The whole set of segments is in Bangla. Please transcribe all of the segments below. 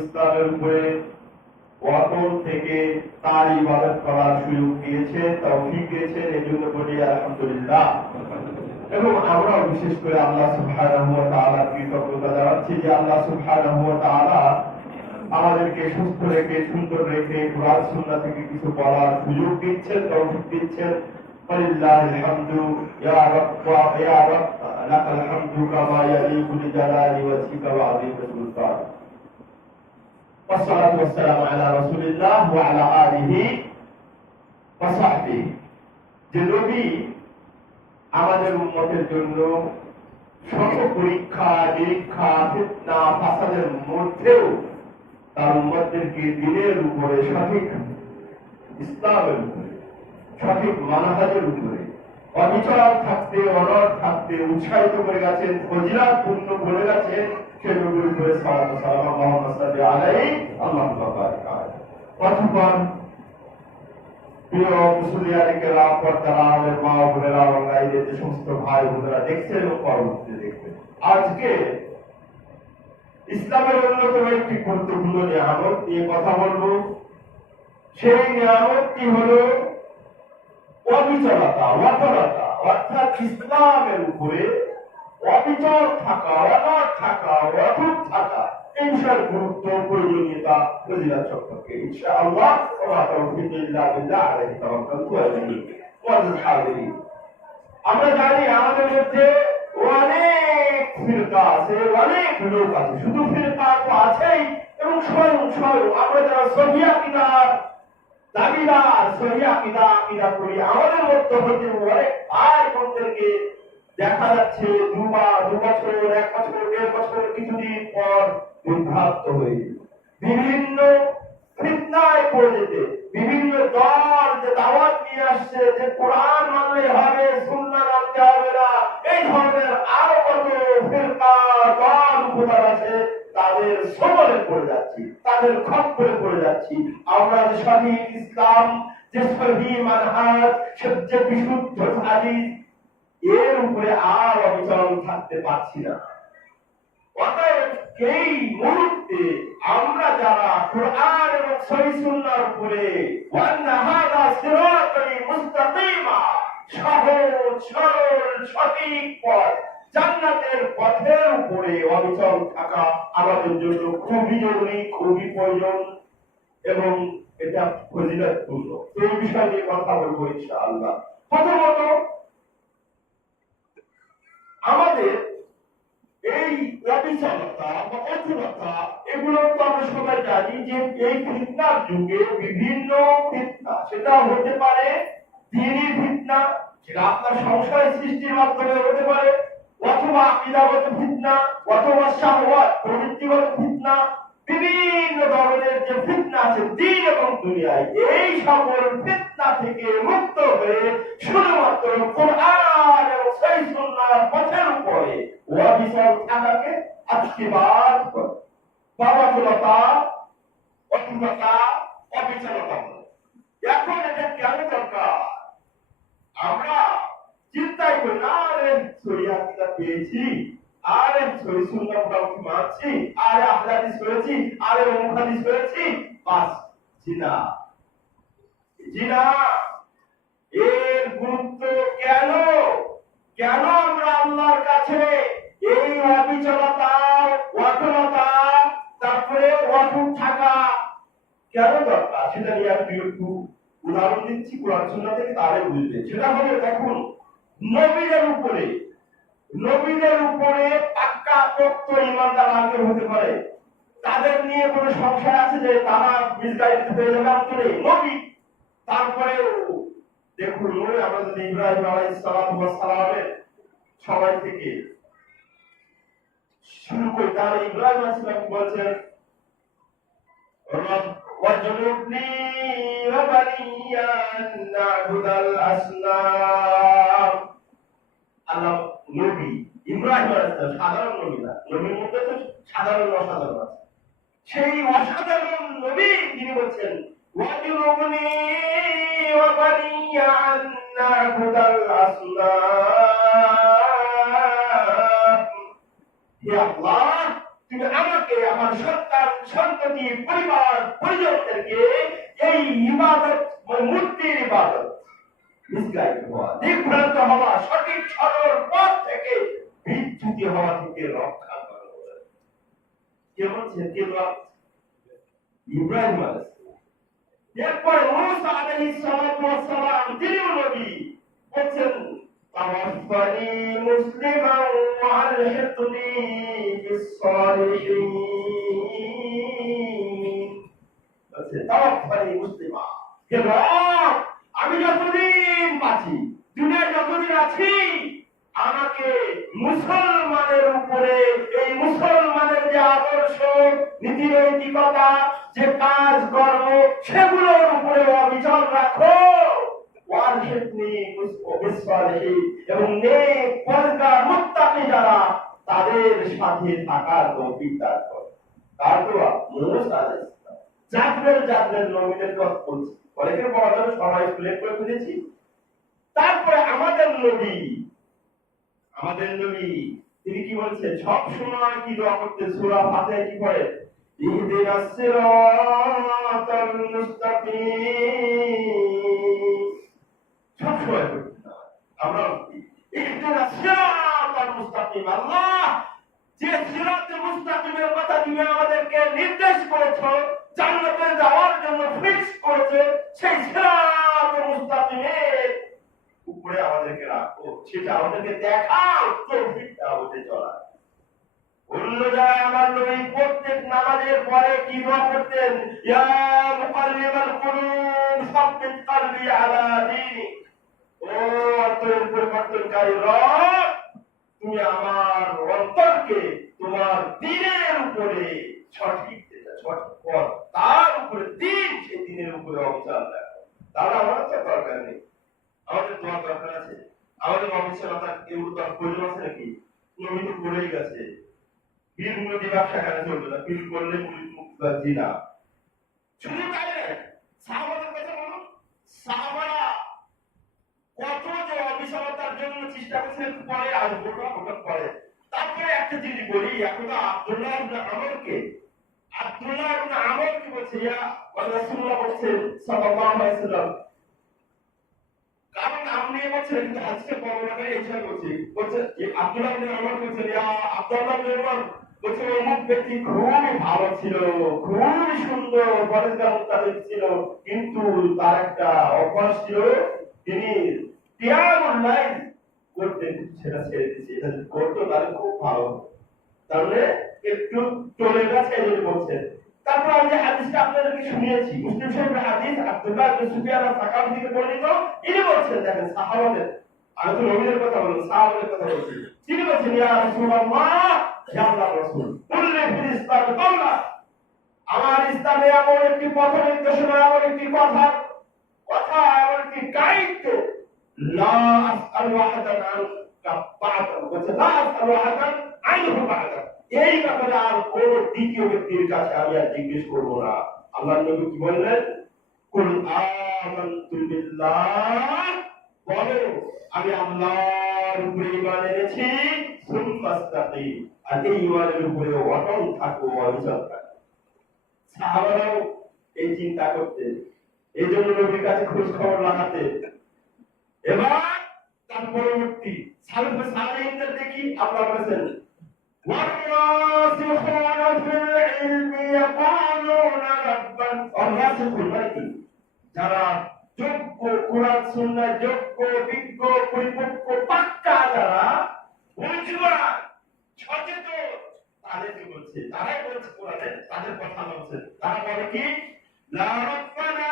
ইসলামের উপরে ওয়াকফ থেকে তার ইবাদত করার সুযোগ দিয়েছে, তৌফিক দিয়েছেন, এই জন্য বলি আলহামদুলিল্লাহ। এবং আমরা বিশেষ করে আল্লাহ সুবহানাহু ওয়া তাআলার কৃতজ্ঞতা জানাচ্ছি যে আল্লাহ সুবহানাহু ওয়া তাআলা আমাদেরকে সুস্থ রেখে, সুন্দর রেখে কুরআন সুন্নাহ থেকে কিছু বলার সুযোগ দিচ্ছেন, তৌফিক দিচ্ছেন। ওয়ালিল্লাহিল হামদু ইয়া রাব্ব ইয়া রাব্ব লাকাল হামদু কামা ইয়ালিকু বিজালালি ওয়াজহিকা ওয়া আযীমি সুলতান। والصلاة والسلام على رسول الله وعلى آله وصحبه। যে নবী আমাদের উম্মতের জন্য শত পরীক্ষা নিরীক্ষা ফিতনা ফাসাদের মধ্যেও তার উম্মতদেরকে দিনের উপরে, সঠিক ইসলামের উপরে, সঠিক মানহাজের উপরে অবিচল থাকতে, অনড় থাকতে উৎসাহিত করে গেছেন, ফজিলাত পূর্ণ করে গেছেন। সে নবীর উপরে সালাত ও সালাম মুহাম্মদ সাল্লাল্লাহু আলাইহি আল্লাহুম্মা বারিক আলাইহি। অতঃপর প্রিয় মুসলিয়ানে কেরাম, পর্দার আলের মা বোনেরা, অনলাইনে যে সমস্ত ভাই বোনেরা দেখছেন এবং পরবর্তীতে দেখবেন, আজকে ইসলামের অন্যতম একটি গুরুত্বপূর্ণ নিয়ামত নিয়ে কথা বলবো। সেই নিয়ামতটি হলো অবিচলতা, অটলতা, অর্থাৎ ইসলামের উপরে অবিচল থাকা, অনড় থাকা, অটুট থাকা, এই বিষয়ের গুরুত্ব, প্রয়োজনীয়তা, ফজিলত সম্পর্কে ইনশাআল্লাহ ওয়া তাওফীক ইল্লা বিল্লাহ আলাইহি তাওয়াক্কালতু ওয়া ইলাইহি মুআজ্জাজ হাজিরিন। আমরা জানি আমাদের মধ্যে অনেক ফিরকা আছে, অনেক লোক আছে। শুধু ফিরকা তো আছেই, এবং স্বয়ং আমরা যারা সহিহ আকীদার দাবিদার, সহিহ আকীদা করি, আমাদের মধ্যে হতে অনেক ভাই বোনদেরকে দেখা যাচ্ছে দু বছর, 1 বছর, 1.5 বছর, কিছুদিন পর বিভ্রান্ত হয়ে বিভিন্ন ফিতনায় পড়ে যেতে, বিভিন্ন দল যে দাওয়াত নিয়ে আসছে যে কোরআন মানলে হবে, সুন্নাহ মানতে হবে না, এই ধরনের আরো কত ফিরকা দল উপদল আছে, তাদের সবলে পড়ে যাচ্ছি, তাদের খপ্পরে পড়ে যাচ্ছি। আমরা যে সঠিক ইসলাম, যে সহিহ মানহাজ, যে বিশুদ্ধ হাদিস, এর উপরে আর অবিচল থাকতে পারছি না। অতএব এই মুহূর্তে আমরা যারা কোরআন এবং সহিহ সুন্নাহর উপরে ওয়ান্না হাযা সিরাতানি মুস্তাকিমা, সহজ সরল সঠিক পথ, জান্নাতের পথের উপরে অবিচল থাকা আমাদের জন্য খুবই জরুরি, খুবই প্রয়োজন, এবং এটা ফজিলতপূর্ণ। এই বিষয় নিয়ে কথা বলবো ইনশাআল্লাহ। প্রথমত, আমাদের এই অবিচলতা বা অচলতা, এগুলো তো আমরা সবাই জানি যে এই ফিতনার যুগে বিভিন্ন ফিতনা, সেটা হতে পারে দ্বীনি ফিতনা, সেটা আপনার সংসারের সৃষ্টির মাধ্যমে হতে পারে, অথবা আকীদাগত ফিতনা, অথবা শাহওয়াত প্রবৃত্তিগত ফিতনা, বিভিন্ন ধরনের যে ফিতনা আছে দ্বীন এবং দুনিয়ায়, এই সকল ফিতনা থেকে মুক্ত হয়ে শুধুমাত্র কোরআন এবং সহিহ সুন্নাহর পথের উপরে অবিচল থাকাকে আশীর্বাদ করে। বাবাচলতা, অটুটতা, অবিচলতা, এখন এটা কেন দরকার? আমরা চিন্তাই করি না, আরে সহিহ আকীদা পেয়েছি, আরে সহিহ সুন্নাহ মোটামুটি মানছি, আরে আহলাদিস হয়েছি, আরে মুহাদ্দিস হয়েছি, বাস। জিনা জিনা এর গুরুত্ব কেন? কেন আমরা আল্লাহর কাছে এই অবিচলতা, অটলতা, তারপরে অটুট থাকা কেন দরকার, সেটা নিয়ে আমি একটু উদাহরণ দিচ্ছি কোরআন সুন্নাহ থেকে, তাহলে বুঝবে। সেটা হলো, দেখুন, নবীদের উপরে পাক্কা পোক্ত ঈমানদার আগে হতে পারে। তাদের নিয়ে কোনো সংশয় আছে যে তারা মিসগাইড হয়ে যাবে অন্তরে? নবী। তারপরে দেখুন, আমরা যদি ইব্রাহিম আলাইহিস সালামের সময় থেকে শুরু করি, তাহলে ইব্রাহিম আলাইহিস সালাম বলছেন, ওয়াজনুবনি ওয়া বানিয়া আন না'বুদাল আসনাম। আল্লাহ নবী ইব্রাহিম আলাইহিস সালাম সাধারণ নবী না, নবীর মধ্যে তো সাধারণ অসাধারণ আছে। সেই অসাধারণ নবী তিনি বলছেন, ওয়াজনুবনি ওয়া বানিয়া আন না'বুদাল আসনাম। হে আল্লাহ, তুমি আমাকে, আমার সন্তান সন্ততি পরিবার পরিজনদেরকে এই ইবাদত মূর্তির ইবাদত মিসগাইড হওয়া, বিভ্রান্ত হওয়া, সঠিক সরল পথ থেকে বিচ্যুতি হওয়া থেকে রক্ষা করা। কে বলছে? কে বলছে? ইব্রাহিম আলাইহিস সালাম। এরপরে মুসা আলাইহিস সালাম তিনিও নবী, বলছেন তাওয়াফানি মুসলিমান ওয়া আলহিকনি বিস সালিহিন। বলছে তাওয়াফানি মুসলিমা, হে রব, আমি যতদিন বাঁচি, দুনিয়ায় যতদিন আছি, আমাকে মুসলমানের উপরে, এই মুসলমানের যে আদর্শ নীতি নৈতিকতা, যে কাজ কর্ম, সেগুলোর উপরে অবিচল রাখো। এবং নেক পরহেজগার মুত্তাকি যারা, তাদের সাথে থাকার তৌফিক দান করো। তার দোয়া মুসা আলাইহিস সালাম। জাবরেল নবীদের কথা বলছি, অনেকের পড়া যাবে, সবাই উল্লেখ করে ফেলেছি। তারপরে আমাদের নবী তিনি কি বলছেন? সব সময় কি দোয়া করতেন? সূরা ফাতিহা কি পড়েন? ইহদিনাস সিরাতাল মুস্তাকিম। সব সময় করতেন। আমরা ইহদিনাস সিরাতাল মুস্তাকিম, আল্লাহ যে সিরাতে মুস্তাকিমের কথা তুমি আমাদেরকে নির্দেশ করেছো, জান্নাতে যাওয়ার জন্য ফিক্স করেছো, সেই সিরাতে মুস্তাকিমের উপরে আমাদেরকে রাখো, সেটা আমাদেরকে দেখাও, তৌফিক দাও হতে চলা। অন্য জায়গায় আমার নবী প্রত্যেক নামাজের পরে কি দোয়া করতেন? ইয়া মুকাল্লিবাল কুলুব সাব্বিত কলবি আলা দীনিক। ও অন্তরের পরিবর্তনকারী রব, তুমি আমার অন্তরকে তোমার দ্বীনের উপরে সঠিক পথ, তার উপরে দ্বীন, সেই দ্বীনের উপরে অবিচল রাখো। তাহলে আমাদের তো দরকার নেই, আমাদের দোয়া দরকার আছে। আমাদের অবিচলতা কেউ তার প্রয়োজন আছে নাকি? নবী তো করেই গেছে। পীর মুরিদি ব্যবসা কেন চলবে না? পীর করলে মুক্তি জিনা। শুধু তাই নয়, সাহাবাদের কথা বলুন। সাহাবারা কত যে অবিচলতার জন্য চেষ্টা করেছেন, পরে আসবো না, ওটা পরে। তারপরে একটা জিনিস বলি, এখন আব্দুল্লাহ ইবনে আমরকে বলছে, ইয়া রাসূলুল্লাহ বলছেন সাল্লাল্লাহু আলাইহি ওয়াসাল্লাম, কারণ আপনি বলছেন কিন্তু আজকে বর্ণনা করে এই বিষয় বলছে আব্দুল্লাহ ইবনে আমর বলছেন, ইয়া আব্দুল্লাহ ইবনে আমর বলছে, অমুক ব্যক্তি খুবই ভালো ছিল, খুবই সুন্দর পরহেজগার মুত্তাকি ছিল, কিন্তু তার একটা অভ্যাস ছিল, তিনি কিয়ামুল লাইল করতেন, সেটা ছেড়ে দিয়েছে। এটা যদি করতো তাহলে খুব ভালো। তাহলে একটু চলে গেছে এই বলছেন। তারপর আমি যে হাদিসটা আপনাদেরকে শুনিয়েছি, মুসলিম শরীফের হাদিস, আব্দুল্লাহ ইবনে সুফিয়ান আল-সাকাফি থেকে বর্ণিত। ইনি বলছেন, দেখেন সাহাবাদের, আমি তো নবীদের কথা বললাম, সাহাবাদের কথা বলছি। তিনি বলছেন, ইয়া রাসূলুল্লাহ, ইয়া আল্লাহর রাসূল, কুল্লি ফিল ইসলাম কাওলা, আমার ইসলামে এমন একটি পথ নির্দেশনা, এমন একটি কথা, এমন একটি গাইড, লা আসআলু আহাদান আনকা বা'দা, বলছে লা আসআলু আহাদান আনহু বা'দা, এই ব্যাপারে আর কোন দ্বিতীয় ব্যক্তির কাছে আমি আর জিজ্ঞেস করবো না। আল্লাহর নবী কি বললেন? কুল আমানতু বিল্লাহ, বলো আমি আল্লাহর উপরে ঈমান এনেছি, সুম্মাস্তাকিম, আর এই ঈমানের উপরে অটল থাকো, অবিচল থাকো। সাহাবারাও এই চিন্তা করতেন, এই জন্য নবীর কাছে খোঁজ খবর লাগাতেন। এবার তার পরবর্তী সালেফে সালেহিনদের দেখি, আল্লাহ বলেছেন والراسخون في العلم يقولون ربنا, الراسخون মানে কি? যারা যোগ্য, কুরআন সুন্নাহ যোগ্য, বিজ্ঞ, পরিপক্ক, পাক্কা, যারা বুঝবান, সচেতন, তাদেরকে বলছে, তারাই বলছে কোরআনে, তাদের কথা বলছে। তারা বলে কি? লা রাব্বানা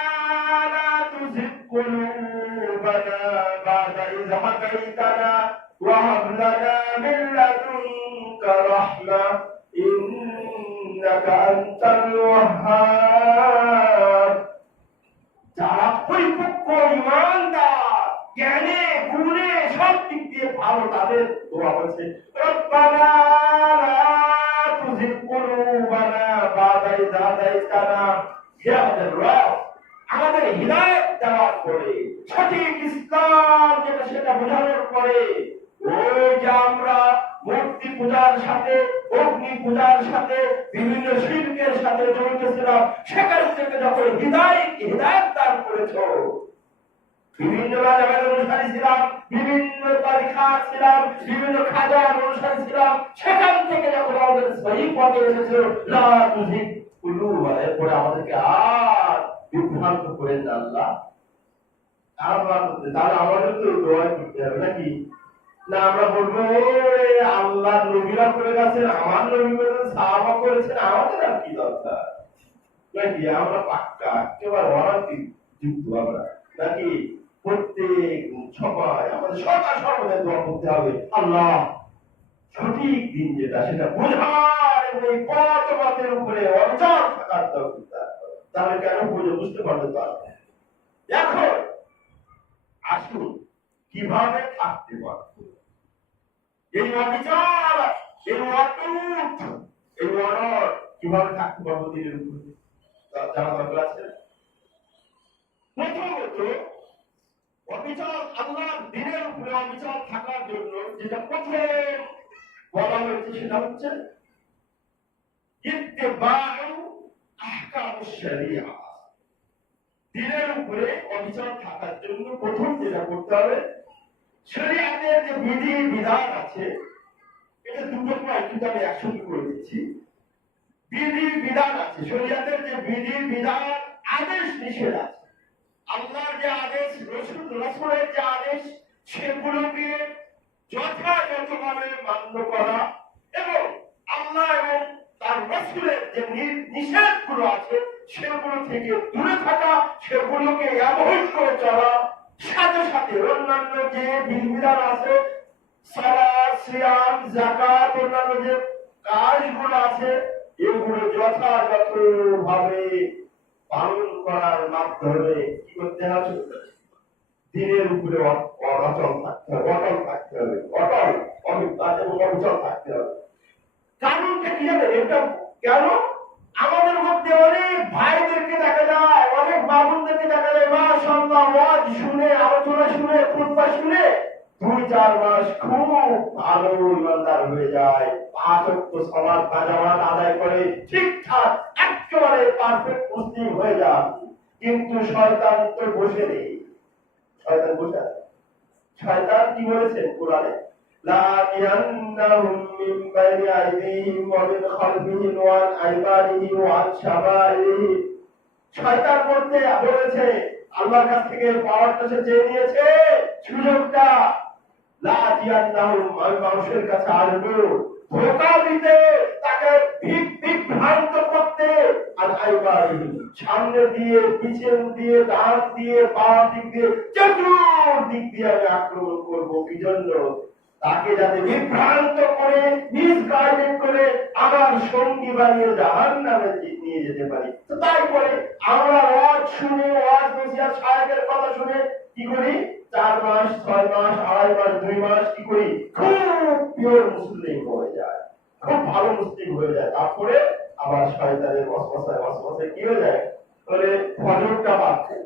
লা তুযিগ কুলুবানা বা'দা ইয হাদাইতানা ওয়া হাব লানা মিন লাদুনকা রাহমা ইন্নাকা আনতাল ওয়াহ্হাব। যারা পরিপক্ক ঈমানদার, জ্ঞানে গুণে সব দিক দিয়ে ভালো, তাদের দোয়া হচ্ছে রব্বানা লা তুযিগ কুলুবানা বা'দা ইয হাদাইতানা, হে আমাদের রব, আমাদের হিদায়াত দেওয়ার পরে, সঠিক ইসলাম যেটা সেটা বোঝানোর পরে, ওই যে আমরা মূর্তি পূজার সাথে অগ্নি পূজার সাথে বিভিন্ন শিল্পের সাথে জড়িত ছিলাম, সেখান থেকে যখন হৃদায়ত দান করেছো, বিভিন্ন রাজাবের অনুসারী ছিলাম, বিভিন্ন তারিখা ছিলাম, বিভিন্ন খাজার অনুসারী ছিলাম, সেখান থেকে যখন আমাদের সহি পথে এসেছিল লা তুজিগ কুলুবা, এরপরে আমাদেরকে আর বিভ্রান্ত করেন না আল্লাহ। তাহলে আমাদের তো দোয়া করতে হবে নাকি? না আমরা বলবো আল্লাহ নবীরা করে গেছেন, আমার নবী করেছেন, সাহাবা করেছেন, আমাদের আর কি দরকার নাকি? আমরা পাক্কা একেবারে অরান্তিক যুক্ত আমরা নাকি? প্রত্যেক সময় আমাদের সরকার সর্বদা দোয়া করতে হবে, আল্লাহ সঠিক দিন যেটা সেটা বোঝার এবং এই পথ পথের উপরে অবিচল থাকার দরকার। তাহলে কেন বুঝতে পারবে তো? এখন আসুন কিভাবে থাকতে পারবো এই অবিচার, এই অটুট, এই অনড়, কিভাবে থাকতে পারবো দিনের উপরে জানা দরকার আছে। প্রথমত অবিচার, আল্লাহ দিনের উপরে অবিচার থাকার জন্য যেটা প্রথম বলা হয়েছে সেটা হচ্ছে ইত্তেবাউ আহকামুশ শরিয়া। দিনের উপরে অবিচার থাকার জন্য প্রথম যেটা করতে হবে, শরিয়াতের যে বিধি বিধান আছে, এটা দুটো পয়েন্ট কিন্তু আমি একসঙ্গে করে দিচ্ছি। বিধি বিধান আছে, শরিয়াতের যে বিধি বিধান, আদেশ নিষেধ আছে, আল্লাহর যে আদেশ, রাসূলের যে আদেশ, সেগুলোকে যথাযথভাবে মান্য করা এবং আল্লাহ এবং তার রাসূলের যে নিষেধগুলো আছে সেগুলো থেকে দূরে থাকা, সেগুলোকে অ্যাভয়েড করে চলা। সাথে সাথে অন্যান্য যে বিধিবিধান আছে, সালাত, সিয়াম, যাকাত, অন্যান্য যে কাজগুলো আছে, এগুলো যথাযথভাবে পালন করার মাধ্যমে কি করতে হবে? দিনের উপরে অটল থাকতে হবে, অবিচল থাকতে হবে। কারণটা কি জানেন? এটা কেন? আমাদের মধ্যে অনেক ভাইদেরকে দেখা যায়, অনেক বাবুদেরকে দেখা যায়, মাশাআল্লাহ ওয়াজ শুনে, আলোচনা শুনে, খুতবা শুনে 2-4 মাস খুব ভালো ইমানদার হয়ে যায়, 5 ওয়াক্ত সালাত জামাত আদায় করে ঠিকঠাক একেবারে পারফেক্ট মুসলিম হয়ে যায়, কিন্তু শয়তান তো বসে নেই। শয়তান বসে আছে। শয়তান কি বলেছে কোরআনে? লা ইয়ান্নাহুম মিন বাইনি আইদিহিম ওয়া মিন খালফিহিম ওয়া আন আইমানিহিম ওয়া আন শামাইলিহিম। শয়তান বলেছে, আল্লাহর কাছ থেকে পাওয়ারটা সে চেয়ে নিয়েছে, সুযোগটা। লা ইয়ান্নাহুম, আমি মানুষের কাছে আসবো ধোঁকা দিতে, তাকে বিভ্রান্ত করতে, আর আইমানিহিম, সামনে দিয়ে, পিছন দিয়ে, ডান দিয়ে, বাম দিক দিয়ে, চতুর্দিক দিয়ে আমি আক্রমণ করবো। কি জন্য? তাকে যাতে বিভ্রান্ত করে, মিসগাইডেড করে আমার সঙ্গী বানিয়ে জাহান্নামে নিয়ে যেতে পারি। তো তাই করে আমরা ওয়াজ শুনে, ওয়াজ নসিহত শায়েখের কথা শুনে কি করি? 4 মাস, 6 মাস, 2.5 মাস, 2 মাস কি করি? খুব পিওর মুসলিম হয়ে যায়, খুব ভালো মুসলিম হয়ে যায়। তারপরে আবার শয়তানের ওয়াসওয়াসায় কি হয়ে যায়? বলে ফজরটা বাদ দেয়,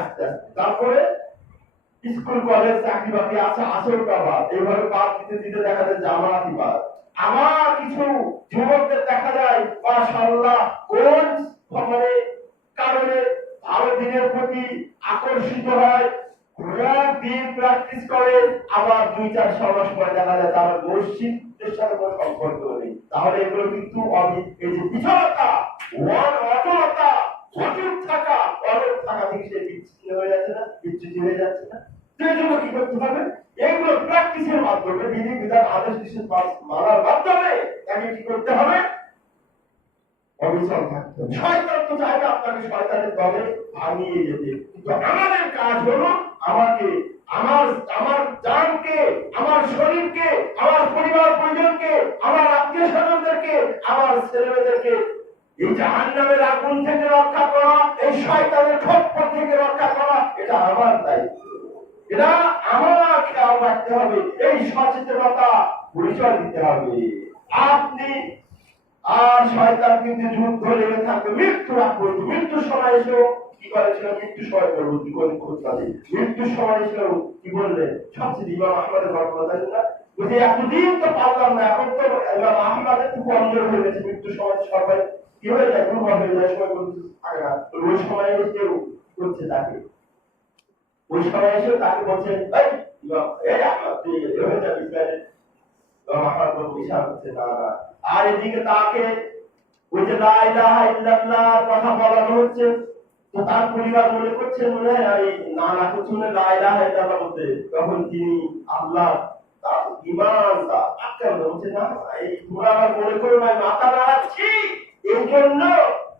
আস্তে আস্তে। তারপরে স্কুল কলেজ চাকরি বাকরি আছে, আসরটা বাদ, এইভাবে বাদ দিতে দিতে দেখা যায় জামাতি বাদ। আমার কিছু যুবকদের দেখা যায় মাশাআল্লাহ কোন মানে কারণে ভালো দিনের প্রতি আকর্ষিত হয়, রোজ দিন প্র্যাকটিস করে, আবার 2-4 মাস পরে দেখা যায় তার মসজিদের সাথে কোনো সম্পর্ক নেই। তাহলে এগুলো কিন্তু এই যে বিচলতা, অটলতা, অটুট থাকা, অটল থাকা থেকে সে বিচ্ছিন্ন হয়ে যাচ্ছে না, বিচ্যুতি হয়ে যাচ্ছে না। সেই জন্য কি করতে হবে? এগুলো প্র্যাকটিসের মাধ্যমে, বিধি বিধান আদেশ নিষেধ মানার মাধ্যমে তাকে কি করতে হবে? অবিচল থাকতে হবে। শয়তান তো চাইবে আপনাকে শয়তানের দলে ভাঙিয়ে যেতে, কিন্তু আমাদের কাজ হলো আমাকে, আমার জানকে, আমার শরীরকে, আমার পরিবার পরিজনকে, আমার আত্মীয় স্বজনদেরকে, আমার ছেলেমেয়েদেরকে এই জাহান্নামের আগুন থেকে রক্ষা করা, এই শয়তানের খপ্পর থেকে রক্ষা করা, এটা আমার দায়িত্ব। এটা আমার খেয়াল রাখতে হবে, এই সচেতনতা পরিচয় দিতে হবে। আপনি আর শয়তান কিন্তু যুদ্ধ লেগে থাকবে মৃত্যুর আগ পর্যন্ত। মৃত্যুর সময় এসেও কি করেছিল? মৃত্যুর সময় বলবো কি করে খোঁজ পাবে। মৃত্যুর সময় এসেও কি বললেন? সবচেয়ে ইমাম আহমদের ঘটনা জানেন না? বুঝে এতদিন তো পারলাম না, এখন তো ইমাম আহমদ একটু কমজোর হয়ে গেছে, মৃত্যুর সময় সবাই কি হয়ে যায়, দুর্বল হয়ে যায়, সময় বলতে থাকে না। ওই সময় এসে কেউ করছে তাকে, ওই সময় এসে তাকে বলছে এই আহমদ তুই হয়ে যাবি, ইমাম আহমদ বলতে ইশারা করছে না না। আর এদিকে তাকে ওই যে লা ইলাহা ইল্লাল্লাহ কথা বলানো হচ্ছে, তো তার পরিবার মনে করছে মনে হয় এই না না কিছু লা ইলাহা ইল্লাল্লাহ বলতে, তখন তিনি আল্লাহ তার ঈমানটা আটকানো হচ্ছে না, এই তোমরা আবার মনে করো না মাথা নাড়াচ্ছি এই জন্য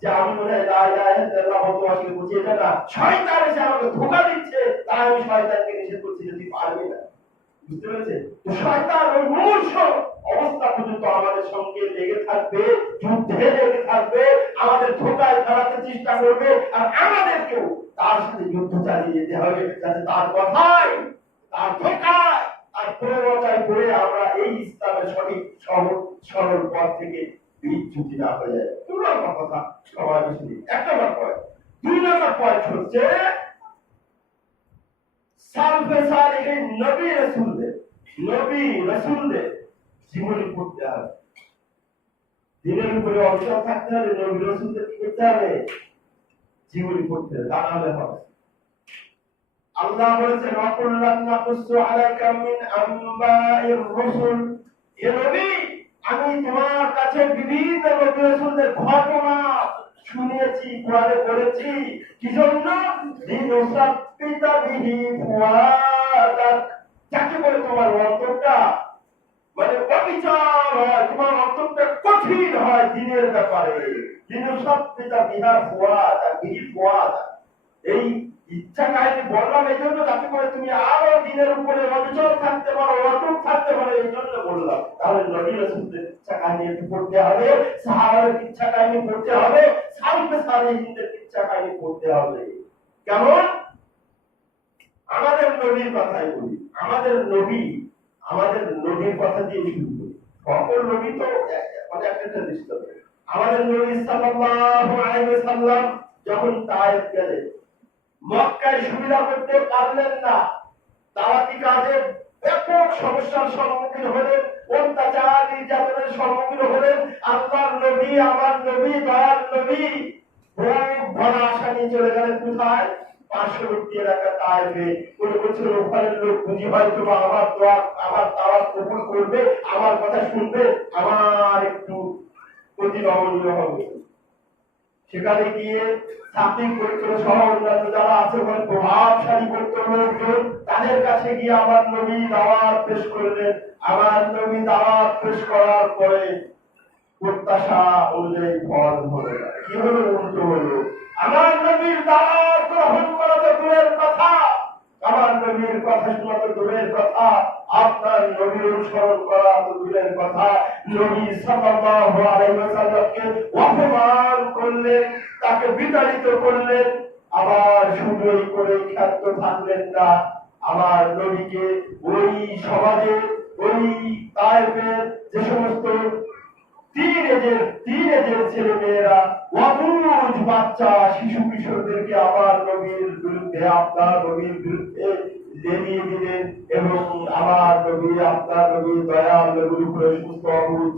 যে আমি মনে হয় লা ইলাহা ইল্লাল্লাহ বলতে আসলে বুঝি, এটা না শয়তান এসে আমাকে ধোঁকা দিচ্ছে, তাই আমি শয়তানকে নিষেধ করছি যে তুই পারবি না। বুঝতে পেরেছেন? তো শয়তান ওই মূর্ষ অবস্থা পর্যন্ত আমাদের সঙ্গে লেগে থাকবে, যুদ্ধে লেগে থাকবে, আমাদের ধোঁকায় ফেলাতে চেষ্টা করবে, আর আমাদেরকেও তার সাথে যুদ্ধ চালিয়ে যেতে হবে, যাতে তার কথায়, তার ধোঁকায়, তার প্ররোচনায় পড়ে আমরা এই ইসলামের সঠিক সরল পথ থেকে বিচ্যুতি না হয়ে যায়। 2 নম্বর কথা সবাই বেশি 1 নম্বর পয়েন্ট। 2 নম্বর পয়েন্ট হচ্ছে সালফে সালেহিন নবী রাসূলদের জীবনী পড়তে হবে, দিনের উপরে অবিশ্বাস থাকতে হবে, নবী রাসূলদের কি করতে হবে, জীবনী পড়তে হবে, জানাতে হবে। আল্লাহ বলেছেন ওয়াকুল্লান নাকুসু আলাইকা মিন আনবাইর রাসূল, হে নবী আমি তোমার কাছে বিভিন্ন নবী রাসূলদের ঘটনা শুনিয়েছি, কোরআনে পড়েছি, কি জন্য লিনুসাব্বিতা বিহি ফুয়াদাক, যাতে করে তোমার অন্তরটা মানে অবিচার হয়, তোমার অন্তরটা কঠিন হয় দিনের ব্যাপারে। লিনুসাব্বিতা বিহা ফুয়াদাক, বিহি ফুয়াদাক, এই ইচ্ছা কাহিনী বললাম এই জন্য যাতে করে তুমি আরো দিনের উপরে অবিচল থাকতে পারো, অটুট থাকতে পারো, এই জন্য বললাম। তাহলে নবী রাসূলদের ইচ্ছা কাহিনী একটু পড়তে হবে, সাহাবাদের ইচ্ছা কাহিনী পড়তে হবে, সালফে সালেহিনদের ইচ্ছা কাহিনী পড়তে হবে। কেমন? আমাদের নবীর কথাই বলি, আমাদের নবীর কথা দিয়ে শুরু করি। সকল নবী তো মানে একটা দৃষ্টি, আমাদের নবী সাল্লাল্লাহু আলাইহি ওয়াসাল্লাম যখন তায়েফ গেলেন, মক্কায় সুবিধা করতে পারলেন না, দাওয়াতি কাজে ব্যাপক সমস্যার সম্মুখীন হলেন, অত্যাচার নির্যাতনের সম্মুখীন হলেন। আল্লাহর নবী, আমার নবী, দয়াল নবী খুব ভরা আশা নিয়ে চলে গেলেন কোথায়, পার্শ্ববর্তী এলাকা তায়েফে। মনে করছিল ওখানের লোক বুঝি হয়তো আমার দোয়া, আমার দাওয়াত কবুল করবে, আমার কথা শুনবে, আমার একটু প্রতি নমনীয় হবে। সেখানে গিয়ে সাকিব গোত্র সহ অন্যান্য যারা আছে ওখানে প্রভাবশালী গোত্র লোকজন, তাদের কাছে গিয়ে আমার নবী দাওয়াত পেশ করলেন। আমার নবী দাওয়াত পেশ করার পরে প্রত্যাশা অনুযায়ী ফল হলো না, কি হলো, উল্টো হলো। আমার নবীর দাওয়াত গ্রহণ করা তো দূরের কথা, আমার নবীর কথা শোনা তো দূরের কথা, আপনার নবীর অনুসরণ করা তো দূরের কথা, নবী সাল্লাল্লাহু আলাইহি ওয়াসাল্লামকে অপমান করলেন, তাকে বিতাড়িত করলেন। আবার শুধুই করে খ্যাত থাকলেন না, আমার নবীকে ওই সমাজে, ওই তায়েফের যে সমস্ত টিনেজের ছেলে মেয়েরা, অবুঝ বাচ্চা শিশু কিশোরদেরকে আমার নবীর বিরুদ্ধে, আপনার নবীর বিরুদ্ধে লেলিয়ে দিলেন, এবং আমার নবী, আপনার নবী দয়াল নবীর উপরে সুস্থ অবুঝ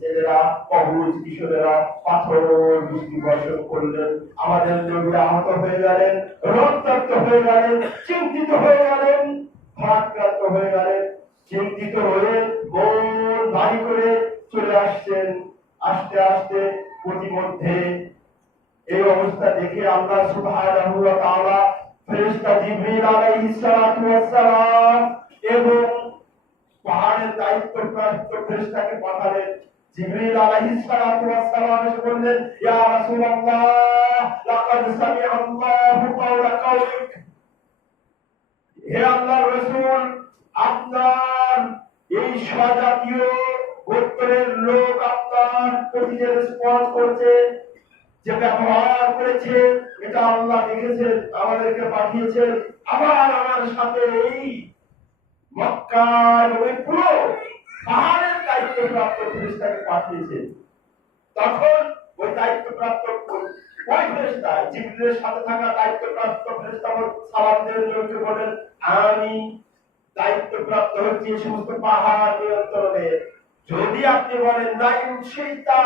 ছেলেরা, অবুঝ কিশোরেরা পাথর বৃষ্টি বর্ষণ করলেন। আমাদের নবী আহত হয়ে গেলেন, রক্তাক্ত হয়ে গেলেন, চিন্তিত হয়ে গেলেন, ভারাক্রান্ত হয়ে গেলেন। চিন্তিত হয়ে মন ভারী করে চলে আসছেন। আস্তে আস্তে প্রতিমধ্যে এই অবস্থা দেখে আল্লাহ সুবহানাহু ওয়া তাআলা ফেরেশতা জিবরিল আলাইহিস সালাতু ওয়াস সালাম এবং পাহাড়ের দায়িত্বপ্রাপ্ত ফেরেশতাকে পাঠালেন। জিবরিল আলাইহিস সালাতু ওয়াস সালাম এসে বললেন, ইয়া রাসূলুল্লাহ লাকাদ সামি'a আল্লাহু কাওলা কাওলিক, হে আল্লাহর রাসূল, আপনার এই স্বজাতীয় গোত্রের লোক আপনার প্রতি যে রেসপন্স করছে, যে ব্যবহার করেছে, এটা আল্লাহ দেখেছেন, আমাদেরকে পাঠিয়েছেন। আবার আমার সাথে এই মক্কা এবং পুরো পাহাড়ের দায়িত্বপ্রাপ্ত ফেরেশতাকে পাঠিয়েছেন। তখন ওই দায়িত্বপ্রাপ্ত ওই ফেরেশতা জিবরিলের সাথে থাকা দায়িত্বপ্রাপ্ত ফেরেশতা সালাম দেন, লোককে বলেন, আমি দায়িত্বপ্রাপ্ত হচ্ছে এই সমস্ত পাহাড় নিয়ন্ত্রণে। যদি আপনি বলেন না ইনশিতা,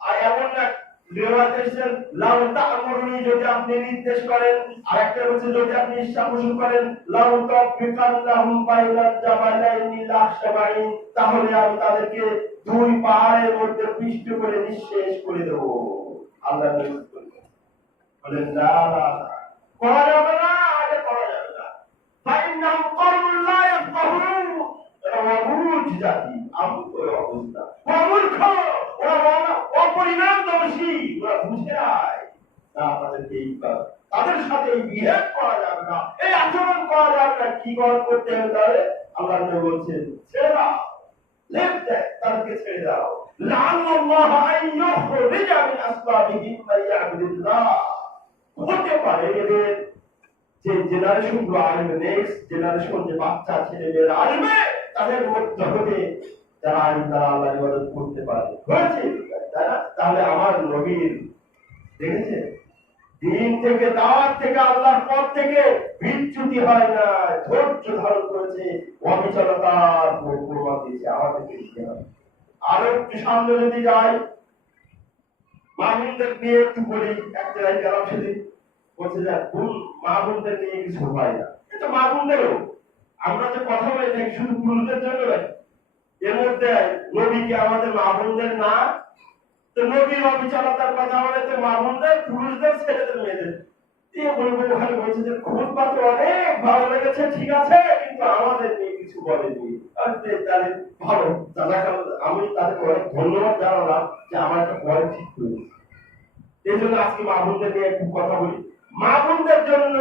আর এমন এক রিওয়ায়াত এসেছেন লাউ তা'মুরুনি, যদি আপনি নির্দেশ করেন, আর একটা বলছে যদি আপনি ইচ্ছা পোষণ করেন লাউ তাফিকান্নাহুম বাইনাল জাবালাইনি লাহশাবাইন, তাহলে আমি তাদেরকে দুই পাহাড়ের মধ্যে পিষ্ট করে নিঃশেষ করে দেব। আল্লাহ নবী বলেন না না না, করা যাবে না, আগে করা যাবে না। ফাইন্নাহুম কওমুন লা ইয়াফকাহুন, এরা অবুঝ জাতি, আমূর্খ অবস্থা, অমূর্খ, ওরা অপরিণামদর্শী, ওরা বুঝে আয় না। আমাদেরকে তাদের সাথে এই বিহেভ করা যাবে না, এই আচরণ করা যাবে না। কি করতে হবে তাহলে? আল্লাহ নবী বলছেন ছেড়ে দাও, লেট দ্যাট, তাদেরকে ছেড়ে দাও। লাআল্লাল্লাহু আন ইউখরিজা মিন আসলাবিহিম মান ইয়াবুদুল্লাহ, হতে পারে এদের যে জেনারেশন গুলো আসবে, নেক্সট জেনারেশন, যে বাচ্চা ছেলে মেয়েরা আসবে, তাদের মধ্যে হতে যারা আইন তারা আল্লাহর ইবাদত করতে পারে, হয়েছে তাই না? তাহলে আমার নবীর দেখেছে দিন থেকে, দাওয়াত থেকে, আল্লাহর পথ থেকে বিচ্যুতি হয় না, ধৈর্য ধারণ করেছে, অবিচলতার প্রমাণ দিয়েছে। আমাদেরকে দিতে হবে। আরো একটু সামনে যদি যাই, মামুনদের নিয়ে একটু বলি। এক জায়গায় গেলাম সেদিন, বলছে যে মামুনদের নিয়ে কিছু হয় না। কিন্তু মামুনদেরও আমরা যে কথা বলি থাকি শুধু পুরুষদের জন্য নয়, এর মধ্যে নবীকে আমাদের মামুনদের না, তো নবীর অবিচলতার কথা বলে তো মামুনদের, পুরুষদের, ছেলেদের, মেয়েদের দিয়ে বলবো। ওখানে বলছে যে খুব পাত্র অনেক ভালো লেগেছে, ঠিক আছে, কিন্তু আমাদের নিয়ে কিছু বলেনি। তাহলে ভালো, আমি তাদেরকে অনেক ধন্যবাদ জানালাম যে আমার একটা পয়েন্ট ঠিক করেছে। এই জন্য আজকে মা বোনদের নিয়ে একটু কথা বলি। মা বোনদের জন্য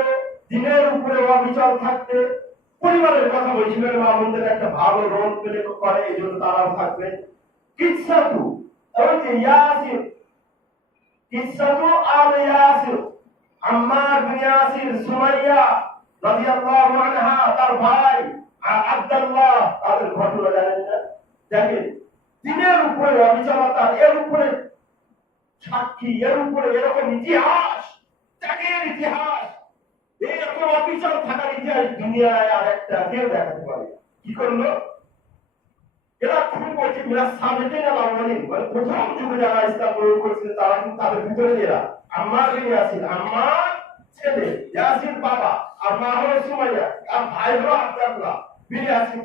দিনের উপরে অবিচল থাকতে, পরিবারের কথা বলছি, মা বোনদের একটা ভালো রোল প্লে করে, এই জন্য তারাও থাকবে। কিচ্ছাতু, ওই যে ইয়াসির, কিচ্ছাতু আল ইয়াসির, আম্মার বিন ইয়াসির, সুমাইয়া রাদিয়াল্লাহু আনহা, তার ভাই আব্দুল্লাহ, তাদের ঘটনা জানেন না? দেখেন দিনের উপরে অবিচলতা, এর উপরে সাক্ষী, এর উপরে এরকম ইতিহাস, ত্যাগের ইতিহাস, এরকম অবিচল থাকার ইতিহাস দুনিয়ায় আর একটা কেউ দেখাতে পারে। কি করলো এরা? খুব বলছে মিরাজ সাবেকিন আল আউয়ালিন, মানে প্রথম যুগে যারা ইসলাম গ্রহণ করেছিলেন তারা কিন্তু তাদের ভিতরে এরা আম্মার বিন ইয়াসির, আম্মার ছেলে, ইয়াসির বাবা, আর মা হলো সুমাইয়া, আর ভাই হলো আব্দুল্লাহ বিন ইয়াসির,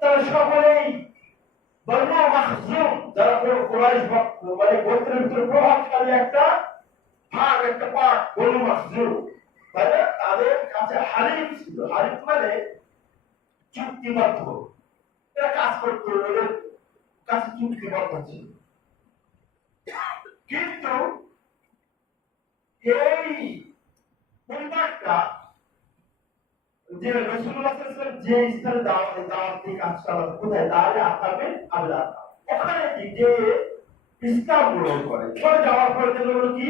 তারা সকলেই বনু মাখজুম, যারা কুরাইশ মানে গোত্রের ভিতরে প্রভাবশালী একটা ভাগ, একটা পার্ট, বনু মাখজুম, তাই না? তাদের কাছে হারিফ ছিল। হারিফ মানে চুক্তিবদ্ধ, এরা কাজ করতো, ওদের কাছে চুক্তিবদ্ধ ছিল। কিন্তু এই পরিবারটা যে রাসূলুল্লাহ সাল্লাল্লাহু আলাইহি ওয়াসাল্লাম যে স্থানে দাওয়াতি কাজ চালাতো, কোথায়? দাঁড়ে আতাবে আবলা, ওখানে যে ইসলাম গ্রহণ করে। পরে যাওয়ার পরে দেখলো কি